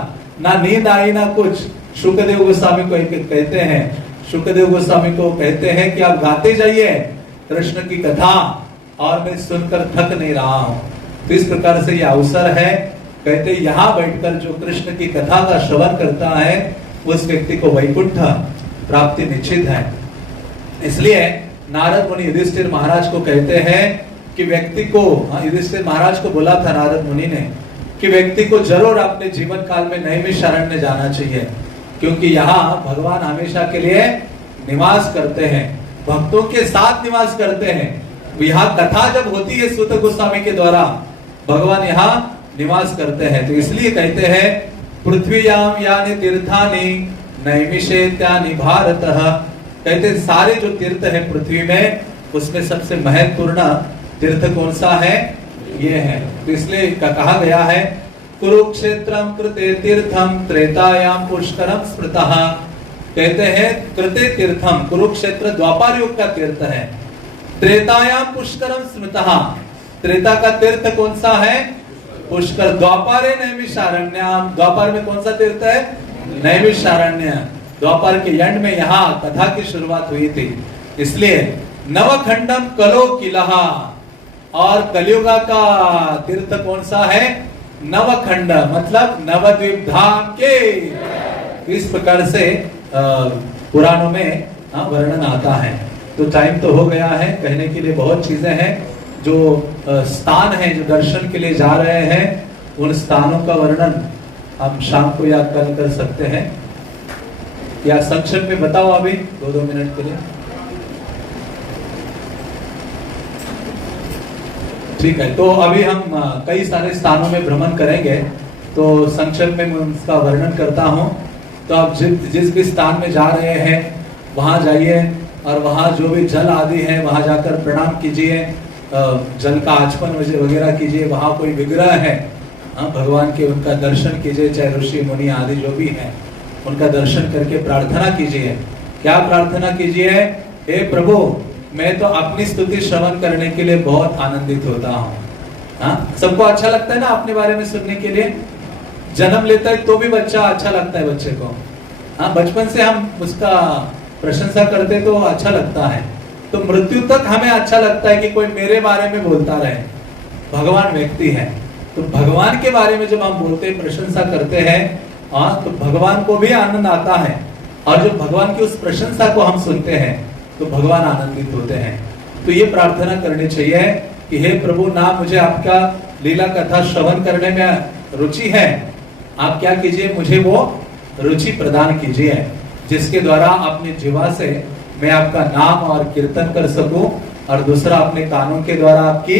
ना नींद आई, ना कुछ। शुकदेव गोस्वामी को कहते हैं, शुकदेव गोस्वामी को कहते हैं कि आप गाते जाइए कृष्ण की कथा और मैं सुनकर थक नहीं रहा हूं। तो इस प्रकार से ये अवसर है। कहते यहाँ बैठकर जो कृष्ण की कथा का श्रवण करता है उस व्यक्ति को वैकुंठ प्राप्ति निश्चित है। इसलिए नारद मुनि युधिष्ठिर महाराज को कहते हैं कि व्यक्ति को, युधिष्ठिर महाराज को बोला था नारद मुनि ने कि व्यक्ति को जरूर अपने जीवन काल में नैमिषारण्य जाना चाहिए, क्योंकि यहाँ भगवान हमेशा के लिए निवास करते हैं, भक्तों के साथ निवास करते हैं। यहाँ कथा जब होती है सूत गोस्वामी के द्वारा, भगवान यहाँ निवास करते हैं। तो इसलिए कहते हैं पृथ्वीयाम यानि तीर्थानि नैमिषेत्यानि भारतः। कहते सारे जो तीर्थ है पृथ्वी में उसमें सबसे महत्वपूर्ण तीर्थ कौन सा है? ये है। तो इसलिए कहा गया है कुरुक्षेत्रम कृते तीर्थम त्रेतायाम पुष्करम स्मृतः। कहते हैं कृते तीर्थम, कुरुक्षेत्र द्वापर युग का तीर्थ है, त्रेतायाम पुष्करम स्मृतः। त्रेता का तीर्थ कौन सा है? पुष्कर। द्वापरे नैमिषारण्याम, द्वापर में कौन सा तीर्थ है? नैमिषारण्य। द्वापर के एंड में यहाँ कथा की शुरुआत हुई थी। इसलिए नवखंडम कलो किलहा, और कलियुगा का तीर्थ कौन सा है? नवखंड, मतलब नवद्वीप धाम के। इस प्रकार से पुराणों में वर्णन आता है। तो टाइम तो हो गया है, कहने के लिए बहुत चीजें हैं। जो स्थान है, जो दर्शन के लिए जा रहे हैं, उन स्थानों का वर्णन हम शाम को या कल कर सकते हैं, या संक्षेप में बताओ अभी 2-2 मिनट के लिए। ठीक है, तो अभी हम कई सारे स्थानों में भ्रमण करेंगे, तो संक्षेप में मैं उसका वर्णन करता हूँ। तो आप जिस भी स्थान में जा रहे हैं वहां जाइए, और वहां जो भी जल आदि है वहां जाकर प्रणाम कीजिए, जल का आचमन वगैरह कीजिए। वहां कोई विग्रह है भगवान के, उनका दर्शन कीजिए, चाहे ऋषि मुनि आदि जो भी है उनका दर्शन करके प्रार्थना कीजिए। क्या प्रार्थना कीजिए? हे प्रभु, मैं तो अपनी स्तुति श्रवण करने के लिए बहुत आनंदित होता हूँ। सबको अच्छा लगता है ना अपने बारे में सुनने के लिए? जन्म लेता है तो भी बच्चा अच्छा लगता है बच्चे को। बचपन से हम उसका प्रशंसा करते तो अच्छा लगता है, तो मृत्यु तक हमें अच्छा लगता है कि कोई मेरे बारे में बोलता रहे। भगवान व्यक्ति है, तो भगवान के बारे में जब हम बोलते हैं, प्रशंसा करते हैं, तो भगवान को भी आनंद आता है, और जब भगवान की उस प्रशंसा को हम सुनते हैं तो भगवान आनंदित होते हैं। तो ये प्रार्थना करनी चाहिए कि हे प्रभु, ना मुझे आपका लीला कथा श्रवण करने में रुचि है, आप क्या कीजिए, मुझे वो रुचि प्रदान कीजिए, जिसके द्वारा अपने जीवा से मैं आपका नाम और कीर्तन कर सकूं, और दूसरा अपने कानों के द्वारा आपकी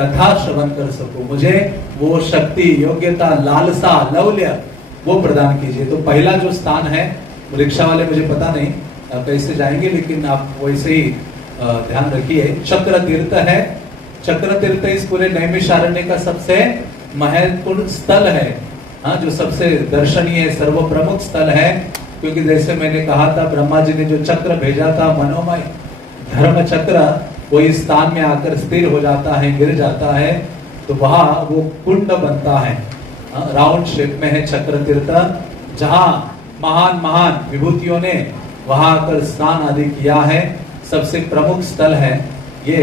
कथा श्रवण कर सकूं। मुझे वो शक्ति, योग्यता, लालसा, लौल्य वो प्रदान कीजिए। तो पहला जो स्थान है, रिक्शा वाले मुझे पता नहीं कैसे जाएंगे, लेकिन आप वैसे ही ध्यान रखिए। चक्र तीर्थ है। चक्र तीर्थ इस पूरे नैमिषारण्य का सबसे महत्वपूर्ण स्थल है, जो सबसे दर्शनीय, सर्वप्रमुख स्थल है। क्योंकि जैसे मैंने कहा था, ब्रह्मा जी ने जो चक्र भेजा था, मनोमय धर्म चक्र, वो इस स्थान में आकर स्थिर हो जाता है, गिर जाता है, तो वहां वो कुंड बनता है, राउंड शेप में है चक्र तीर्थ, जहां महान महान विभूतियों ने वहां आकर स्नान आदि किया है। सबसे प्रमुख स्थल है ये।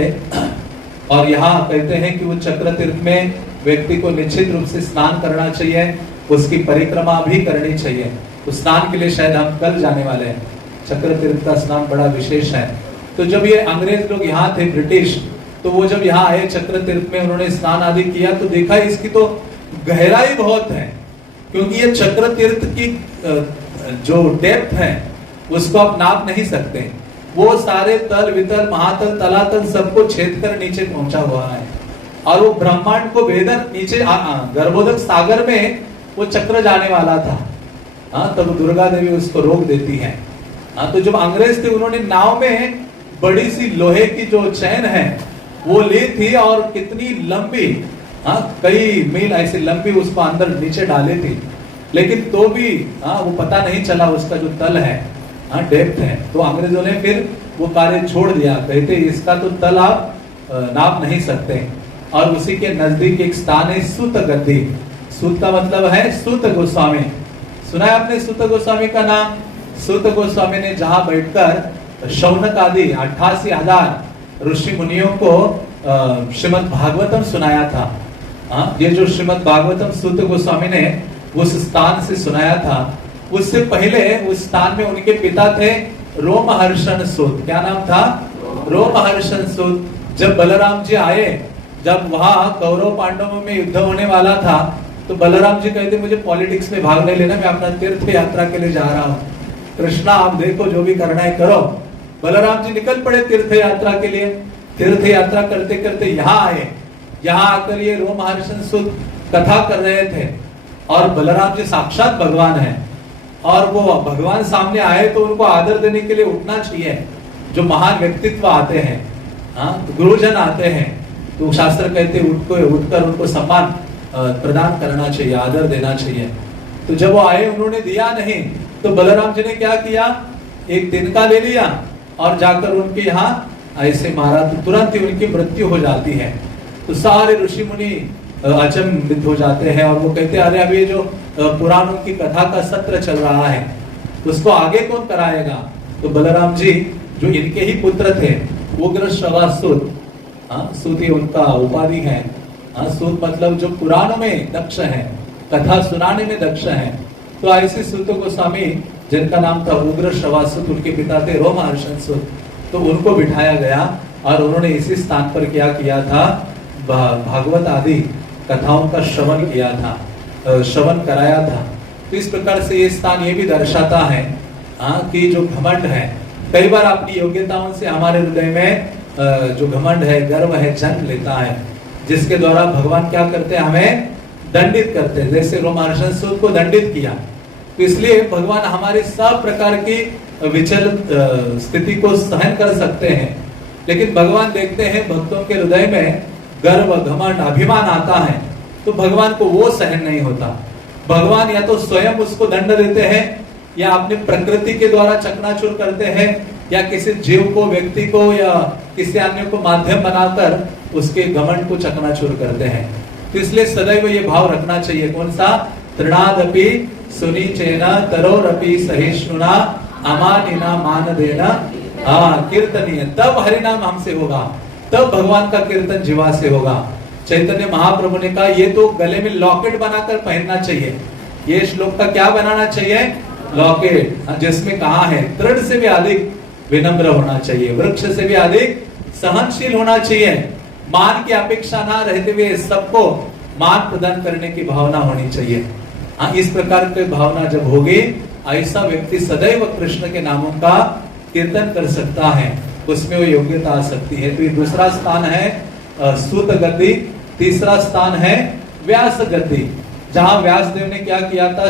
और यहाँ कहते हैं कि वो चक्र तीर्थ में व्यक्ति को निश्चित रूप से स्नान करना चाहिए, उसकी परिक्रमा भी करनी चाहिए। उस स्नान के लिए शायद हम कल जाने वाले हैं। चक्र तीर्थ का स्नान बड़ा विशेष है। तो जब ये अंग्रेज लोग यहाँ थे, ब्रिटिश, तो वो जब यहाँ आए चक्र तीर्थ में, उन्होंने स्नान आदि किया, तो देखा इसकी तो गहराई बहुत है। क्योंकि ये चक्र तीर्थ की जो डेप्थ है उसको आप नाप नहीं सकते। वो सारे तल वितल, महातल, तलातल सबको छेद कर नीचे पहुंचा हुआ है, और वो ब्रह्मांड को भेदन नीचे गर्भोदक सागर में वो चक्र जाने वाला था। तब दुर्गा देवी उसको रोक देती है। तो जब अंग्रेज थे, उन्होंने नाव में बड़ी सी लोहे की जो चैन है वो ली थी, और कितनी लंबी, कई मील ऐसी लंबी उसको अंदर नीचे डाली थी, लेकिन तो भी वो पता नहीं चला उसका जो तल है, डेप्थ है। तो अंग्रेजों ने फिर वो कार्य छोड़ दिया, कहते इसका तो तल आप नाप नहीं सकते। और उसी के नजदीक एक स्थान है सूत गद्दी। सूत का मतलब है सूत गोस्वामी। सुना है आपने सूत गोस्वामी का नाम? सूत गोस्वामी ने जहां बैठकर शौनक आदि 88,000 ऋषि मुनियों को श्रीमद् भागवतम सुनाया था। ये जो श्रीमद् भागवतम सूत गोस्वामी ने उस स्थान से सुनाया था। उससे पहले उस स्थान में उनके पिता थे रोमहर्षण सूत। क्या नाम था? रोमहर्षण सूत। जब बलराम जी आए, जब वहां कौरव पांडवों में युद्ध होने वाला था, तो बलराम जी कहते मुझे पॉलिटिक्स में भाग नहीं लेना, मैं अपना तीर्थ यात्रा के लिए जा रहा हूँ। कृष्णा आप देखो जो भी करना है करो। बलराम जी निकल पड़े तीर्थ यात्रा के लिए। तीर्थ यात्रा करते करते यहाँ आए। यहाँ आकर ये रोमहर्षण सूत कथा कर रहे थे, और बलराम जी साक्षात भगवान है, और वो भगवान सामने आए तो उनको आदर देने के लिए उठना चाहिए। जो महान व्यक्तित्व आते हैं, गुरुजन आते हैं, तो शास्त्र कहते उठकर उनको सम्मान प्रदान करना चाहिए, आदर देना चाहिए। तो जब वो आए, उन्होंने दिया नहीं, तो बलराम जी ने क्या किया, एक तिनका ले लिया और जाकर उनके यहाँ ऐसे मारा, तो तुरंत ही उनकी मृत्यु हो जाती है। तो सारे ऋषि मुनि अचंभित हो जाते हैं, और वो कहते हैं अरे अब ये जो पुराणों की कथा का सत्र चल रहा है उसको आगे कौन कराएगा? तो बलराम जी जो इनके ही पुत्र थे, उग्र श्रवासुत, सुत ही उनका उपाधि है। सुत मतलब जो पुराणों में दक्ष है, कथा सुनाने में दक्ष है। तो ऐसे सूत गोस्वामी जिनका नाम था उग्र श्रवासुत, उनके पिता थे रोमहर्षण सुत, तो उनको बिठाया गया और उन्होंने इसी स्थान पर क्या किया था, भागवत आदि कथाओं का श्रवण किया था, श्रवण कराया था। तो इस प्रकार से ये स्थान ये भी दर्शाता है कि जो घमंड है, कई बार अपनी योग्यताओं से हमारे हृदय में जो घमंड है, गर्व है, जन्म लेता है, जिसके द्वारा भगवान क्या करते हैं, हमें दंडित करते हैं। जैसे रोमहर्षण सूत को दंडित किया, तो इसलिए भगवान हमारे सब प्रकार की विचल स्थिति को सहन कर सकते हैं। लेकिन भगवान देखते हैं भक्तों के हृदय में गर्व, घमंड, अभिमान आता है, तो भगवान को वो सहन नहीं होता। भगवान या तो स्वयं उसको दंड देते हैं, या अपनी प्रकृति के द्वारा चकनाचूर करते हैं, या किसी जीव को, व्यक्ति को, या किसी अन्य को माध्यम बनाकर उसके घमंड को चकनाचूर करते हैं। तो इसलिए सदैव ये भाव रखना चाहिए, कौन सा, तृणादपि सुनीचेना तरोरपि सहिष्णुना अमानिना मान देना कीर्तनीय। तब हरिनाम हमसे होगा, तब भगवान का कीर्तन जीवा से होगा। चैतन्य महाप्रभु ने कहा ये तो गले में लॉकेट बनाकर पहनना चाहिए। ये श्लोक का क्या बनाना चाहिए, लॉकेट, जिसमें कहा है दृढ़ से भी अधिक विनम्र होना चाहिए, वृक्ष से भी अधिक सहनशील होना चाहिए, मान की अपेक्षा ना रहते हुए सबको मान प्रदान करने की भावना होनी चाहिए। इस प्रकार की भावना जब होगी, ऐसा व्यक्ति सदैव कृष्ण के नामों का कीर्तन कर सकता है, उसमें वो योग्यता आ सकती है। तो ये दूसरा स्थान है सूत गद्दी, तीसरा स्थान है व्यास गद्दी, जहां व्यास देव ने क्या किया था,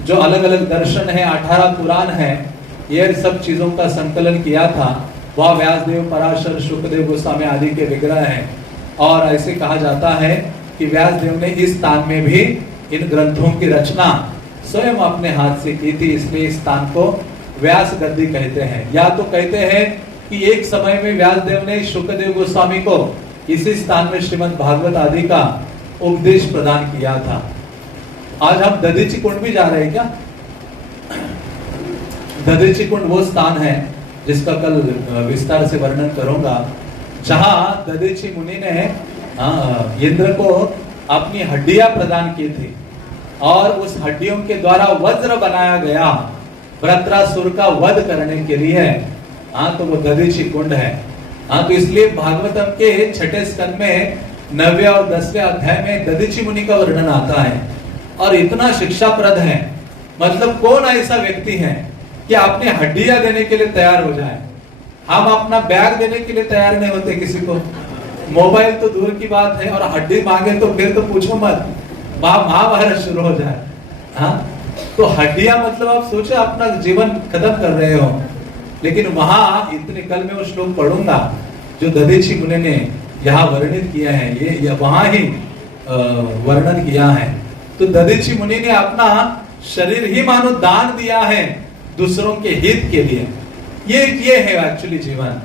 जो अलग अलग दर्शन है, 18 पुराण है, ये सब चीजों का संकलन किया था। वह व्यासदेव, पराशर, शुकदेव गोस्वामी आदि के विग्रह हैं। और ऐसे कहा जाता है कि व्यासदेव ने इस स्थान में भी इन ग्रंथों की रचना स्वयं अपने हाथ से की थी, इसलिए इस स्थान को व्यास गद्दी कहते हैं। या तो कहते हैं कि एक समय में व्यासदेव ने शुकदेव गोस्वामी को इसी स्थान में श्रीमद् भागवत आदि का उपदेश प्रदान किया था। आज हम दधीची कुंड भी जा रहे हैं क्या? दधीची कुंड वो स्थान है जिसका कल विस्तार से वर्णन करूंगा, जहां दधीची मुनि ने इंद्र को अपनी हड्डियां प्रदान की थी और उस हड्डियों के द्वारा वज्र बनाया गया वृत्रासुर का वध करने के लिए। तो वो दधीची कुंड है। तो इसलिए भागवतम के 6ठे स्कंद में 9वें और 10वें अध्याय में दधीची मुनि का वर्णन आता है और इतना शिक्षाप्रद है। मतलब कौन ऐसा व्यक्ति है कि अपनी हड्डियां देने के लिए तैयार हो जाए। हम अपना बैग देने के लिए तैयार नहीं होते किसी को, मोबाइल तो दूर की बात है, और हड्डी मांगे तो फिर तो पूछो मत, महाभारत शुरू हो जाए। तो हड्डियां मतलब आप सोचे अपना जीवन खत्म कर रहे हो। लेकिन वहां इतने, कल में वो श्लोक पढ़ूंगा जो दधीची मुनि ने यहाँ वर्णित किया है, ये वहां ही वर्णन किया है। तो दधीची मुनि ने अपना शरीर ही मानो दान दिया है दूसरों के हित के लिए। ये है एक्चुअली जीवन।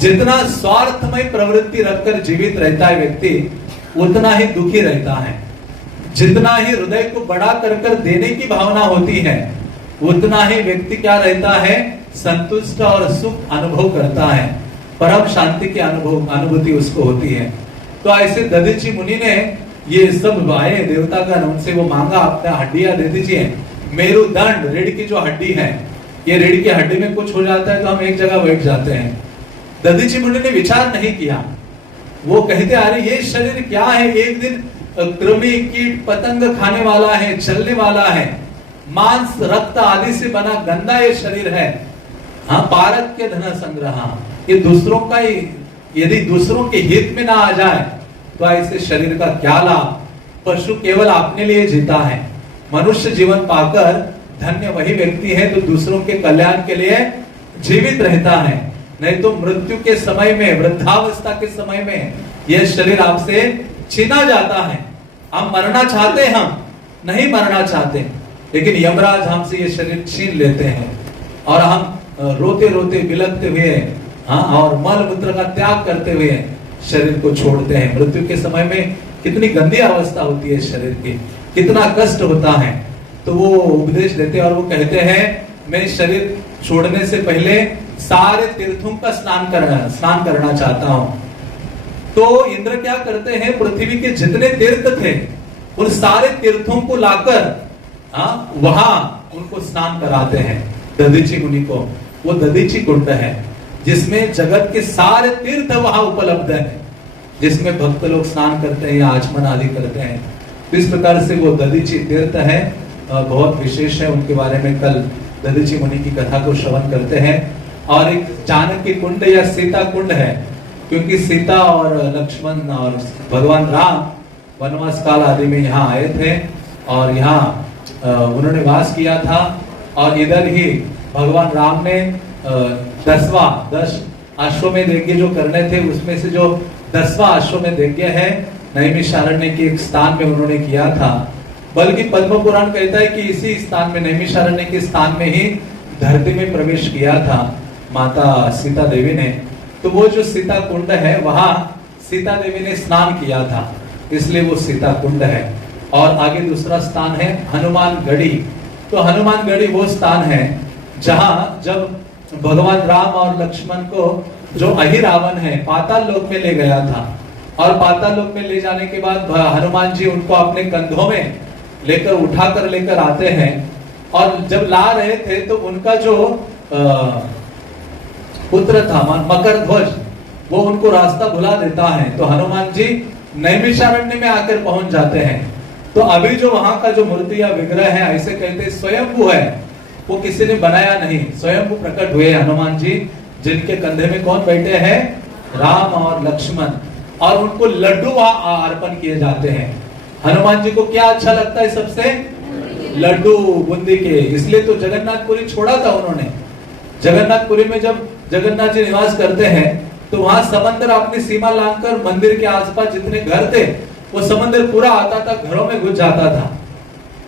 जितना स्वार्थमय प्रवृत्ति रखकर जीवित रहता है व्यक्ति, उतना ही दुखी रहता है। जितना ही हृदय को बड़ा कर कर देने की भावना होती है, उतना ही व्यक्ति क्या रहता है, संतुष्ट और सुख अनुभव करता है, परम शांति की अनुभूति उसको होती है। तो ऐसे दधीची मुनि ने ये सब आए देवतागण, उनसे वो मांगा अपना हड्डियां दे दीजिए। मेरुदंड, रीढ़ की जो हड्डी है, ये रीढ़ की हड्डी में कुछ हो जाता है तो हम एक जगह बैठ जाते हैं। दधीची मुनि ने विचार नहीं किया। वो कहते अरे ये शरीर क्या है, एक दिन कृमि, कीट, पतंग खाने वाला है, चलने वाला है, मांस, रक्त आदि से बना गंदा ये शरीर है। पारक के धन संग्रह, ये दूसरों का, यदि दूसरों के हित में ना आ जाए तो ऐसे शरीर का क्या लाभ। पशु केवल अपने लिए जीता है, मनुष्य जीवन पाकर धन्य वही व्यक्ति है जो दूसरों के कल्याण के लिए जीवित रहता है। नहीं तो मृत्यु के समय में, वृद्धावस्था के समय में यह शरीर आपसे छीना जाता है। हम मरना चाहते, हम नहीं मरना चाहते, लेकिन यमराज हमसे ये शरीर छीन लेते हैं और हम रोते रोते बिलखते हुए और मल मूत्र का त्याग करते हुए शरीर को छोड़ते हैं। मृत्यु के समय में कितनी गंदी अवस्था होती है शरीर की, कितना कष्ट होता है। तो वो उपदेश देते और वो कहते हैं मैं शरीर छोड़ने से पहले सारे तीर्थों का स्नान करना चाहता हूं। तो इंद्र क्या करते हैं, पृथ्वी के जितने तीर्थ थे उन सारे तीर्थों को लाकर वहां उनको स्नान कराते हैं दधीची मुनि को। वो दधीची कुंड है जिसमें जगत के सारे तीर्थ वहां उपलब्ध है, जिसमें भक्त लोग स्नान करते हैं या आचमन आदि करते हैं। तो इस प्रकार से वो दधीची तीर्थ है, बहुत विशेष है। उनके बारे में कल दधीची मुनि की कथा को श्रवण करते हैं। और एक जानकी कुंड या सीता कुंड है, क्योंकि सीता और लक्ष्मण और भगवान राम वनवास काल आदि में यहाँ आए थे और यहाँ उन्होंने वास किया था। और इधर ही भगवान राम ने 10 अश्वमेध यज्ञ जो करने थे उसमें से जो 10वां अश्वमेध यज्ञ है नैमिषारण्य के एक स्थान में उन्होंने किया था। बल्कि पद्म पुराण कहता है कि इसी स्थान में, नैमिषारण्य के स्थान में ही धरती में प्रवेश किया था माता सीता देवी ने। तो वो जो सीता कुंड है वहां सीता देवी ने स्नान किया था, इसलिए वो सीता कुंड है। और आगे दूसरा स्थान है हनुमान गढ़ी। तो हनुमान गढ़ी वो स्थान है जहां जब भगवान राम और लक्ष्मण को जो अहिरावण है पाताल लोक में ले गया था, और पाताल लोक में ले जाने के बाद हनुमान जी उनको अपने कंधों में लेकर उठाकर लेकर आते हैं। और जब ला रहे थे तो उनका जो पुत्र था मकर ध्वज, वो उनको रास्ता भुला देता है। तो हनुमान जी नैमिषारण्य में आकर पहुंच जाते हैं। तो अभी जो वहां का जो मूर्ति या विग्रह है, ऐसे कहते स्वयंभू है, वो किसी ने बनाया नहीं, स्वयंभू प्रकट हुए हनुमान जी, जिनके कंधे में कौन बैठे हैं, राम और लक्ष्मण। और उनको लड्डू अर्पण किए जाते हैं। हनुमान जी को क्या अच्छा लगता है सबसे, लड्डू बूंदी के, इसलिए तो जगन्नाथपुरी छोड़ा था उन्होंने। जगन्नाथपुरी में जब जगन्नाथ जी निवास करते हैं तो वहां समंदर अपनी सीमा लांघकर मंदिर के आसपास जितने घर थे वो समंदर पूरा आता था, घरों में घुस जाता था।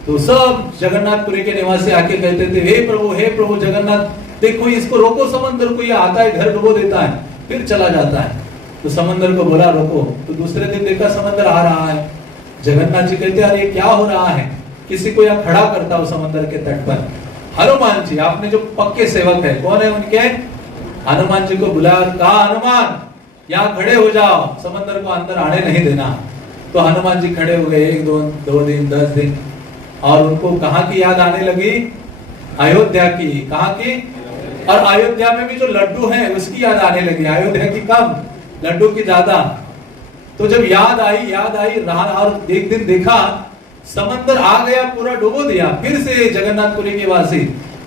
तो सब जगन्नाथपुरी के निवासी आके कहते थे, हे प्रभु जगन्नाथ, देखो इसको रोको समंदर को, ये आता है घर डुबो देता है फिर चला जाता है। तो समंदर को बोला रोको, तो दूसरे दिन देखा समंदर आ रहा है। जगन्नाथ जी कहते अरे क्या हो रहा है, किसी को यहाँ खड़ा करता हो समंदर के तट पर। हनुमान जी, आपने जो पक्के सेवक है, कौन है उनके, हनुमान जी को बुलाया, कहा हनुमान यहाँ खड़े हो जाओ, समंदर को अंदर आने नहीं देना। तो हनुमान जी खड़े हो गए, 1 2 दिन 10 दिन, और उनको कहाँ की याद आने लगी, अयोध्या की। कहाँ की, और अयोध्या में भी जो लड्डू हैं उसकी याद आने लगी, अयोध्या की कम, लड्डू की ज्यादा। तो जब याद आई रहा, और एक दिन देखा समंदर आ गया, पूरा डुबो दिया। फिर से जगन्नाथपुरी के वासी,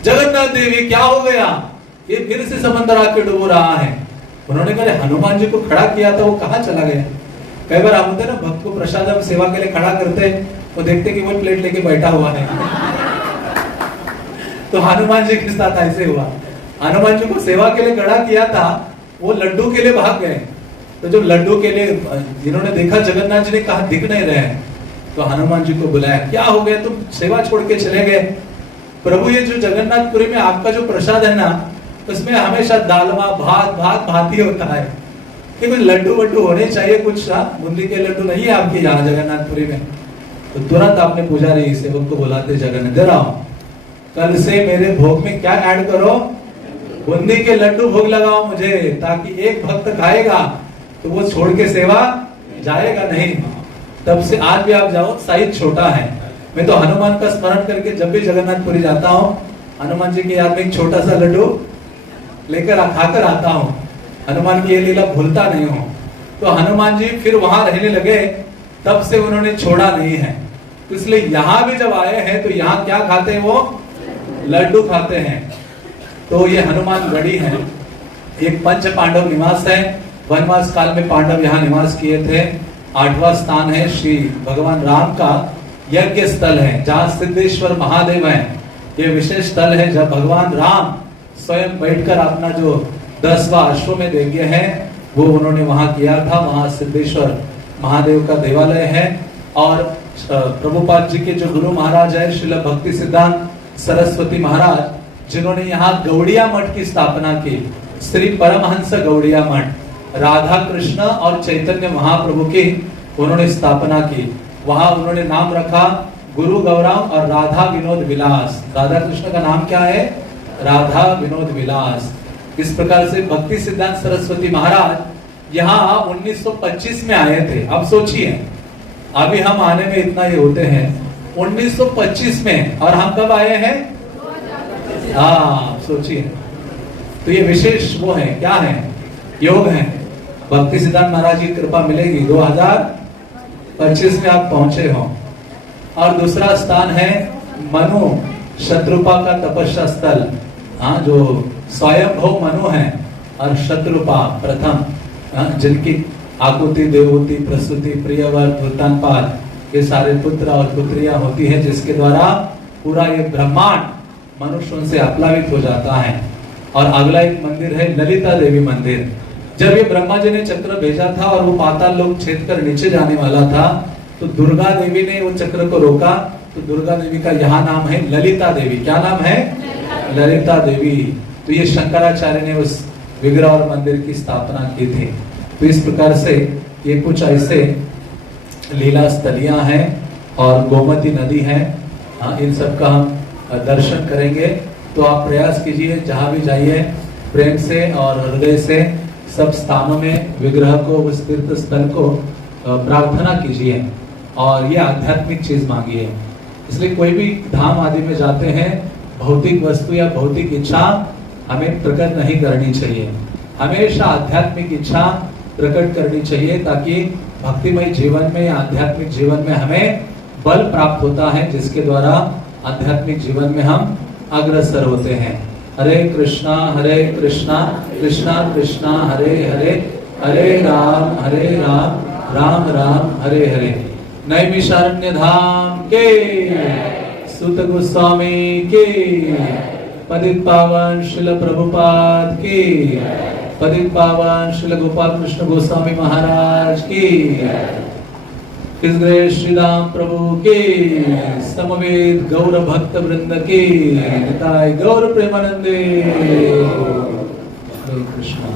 जगन्नाथ देवी क्या हो गया, ये फिर से समंदर आके डुबो रहा है। उन्होंने कहा हनुमान जी को खड़ा किया था, वो कहाँ चला गया। कई बार हम होते ना, भक्त को प्रसाद हम सेवा के लिए खड़ा करते, वो देखते कि वो प्लेट लेके बैठा हुआ है। तो हनुमान जी के साथ ऐसे हुआ, हनुमान जी को सेवा के लिए खड़ा किया था, वो लड्डू के लिए भाग गए। तो जब लड्डू के लिए जिन्होंने देखा, जगन्नाथ जी ने कहा दिख नहीं रहे, तो हनुमान जी को बुलाया, क्या हो गया, तुम सेवा छोड़ के चले गए। प्रभु ये जो जगन्नाथपुरी में आपका जो प्रसाद है ना, उसमें हमेशा दालवा भात ही होता है, कि कुछ लड्डू वड्डू होने चाहिए, कुछ बूंदी के लड्डू नहीं है आपके यहाँ जगन्नाथपुरी में। तो तुरंत आपने पुजारी सेवक को बुलाते, जगन्नाथ दे रहा हूं, कल से मेरे भोग में क्या ऐड करो, बूंदी के लड्डू भोग लगाओ मुझे, ताकि एक भक्त खाएगा तो वो छोड़ के सेवा जाएगा नहीं। तब से आज भी आप जाओ, साइज छोटा है। मैं तो हनुमान का स्मरण करके जब भी जगन्नाथपुरी जाता हूँ, हनुमान जी की याद में एक छोटा सा लड्डू लेकर खाकर आता हूँ, हनुमान की ये लीला भूलता नहीं हूँ। तो हनुमान जी फिर वहां रहने लगे, तब से उन्होंने छोड़ा नहीं है। तो इसलिए यहाँ भी जब आए हैं तो यहाँ क्या खाते हैं, वो लड्डू खाते हैं। तो ये हनुमान गढ़ी है, एक पंच पांडव निवास है, वनवास काल में पांडव यहाँ निवास किए थे। 8वां स्थान है श्री भगवान राम का यज्ञ स्थल है, जहाँ सिद्धेश्वर महादेव है। ये विशेष स्थल है जब भगवान राम स्वयं बैठकर अपना जो 10वां अश्वमेध यज्ञ है वो उन्होंने वहां किया था। वहां सिद्धेश्वर महादेव का देवालय है। और प्रभुपाद जी के जो गुरु महाराज है श्रील भक्ति सिद्धांत सरस्वती महाराज, जिन्होंने यहाँ गौड़िया मठ की स्थापना की, श्री परमहंस गौड़िया मठ, राधा कृष्ण और चैतन्य महाप्रभु की उन्होंने स्थापना की। वहां उन्होंने नाम रखा गुरु गौराम और राधा विनोद विलास। राधा कृष्ण का नाम क्या है, राधा विनोद विलास। इस प्रकार से भक्ति सिद्धांत सरस्वती महाराज यहाँ 1925 में आए थे। अब सोचिए, अभी हम आने में इतना ही होते हैं, 1925 में, और हम कब आए हैं? हाँ, सोचिए। तो ये विशेष वो है, क्या है? योग है। भक्ति सिद्धांत महाराज की कृपा मिलेगी, 2025 में आप पहुंचे हो। और दूसरा स्थान है मनु शत्रुपा का तपस्या स्थल। हाँ, जो स्वयंभू मनु है, और शत्रुपा प्रथम, जिनकी आकुति, देवहूति, प्रसूति, प्रियव्रत, उत्तानपाद, ये सारे पुत्र और पुत्रियां होती हैं, जिसके द्वारा पूरा ये ब्रह्मांड मनुष्यों से आप्लावित हो जाता है। और अगला एक मंदिर है ललिता देवी मंदिर। जब ये ब्रह्मा जी ने चक्र भेजा था और वो पाताल लोक छेद कर नीचे जाने वाला था, तो दुर्गा देवी ने वो चक्र को रोका। तो दुर्गा देवी का यहाँ नाम है ललिता देवी। क्या नाम है? ललिता देवी। तो ये शंकराचार्य ने उस विग्रह और मंदिर की स्थापना की थी। तो इस प्रकार से ये कुछ ऐसे लीला स्थलियां हैं और गोमती नदी है। हाँ, इन सब का हम दर्शन करेंगे। तो आप प्रयास कीजिए, जहां भी जाइए प्रेम से और हृदय से सब स्थानों में विग्रह को, उस तीर्थ स्थल को प्रार्थना कीजिए और ये आध्यात्मिक चीज मांगिए। इसलिए कोई भी धाम आदि में जाते हैं, भौतिक वस्तु या भौतिक इच्छा हमें प्रकट नहीं करनी चाहिए। हमेशा आध्यात्मिक इच्छा प्रकट करनी चाहिए, ताकि भक्तिमय जीवन में, आध्यात्मिक जीवन में हमें बल प्राप्त होता है, जिसके द्वारा आध्यात्मिक जीवन में हम अग्रसर होते हैं। हरे कृष्णा कृष्णा कृष्णा हरे हरे, हरे राम राम राम हरे हरे। नैमिषारण्य धाम के, सुत गोस्वामी के, पतित पावन श्रील प्रभुपाद की, पतित पावन श्रील गोपाल कृष्ण गोस्वामी महाराज की, इस ग्रेट श्री राम प्रभु के, समवेत गौर भक्त वृंद के, निताय गौर प्रेमानंदे। हरे कृष्णा।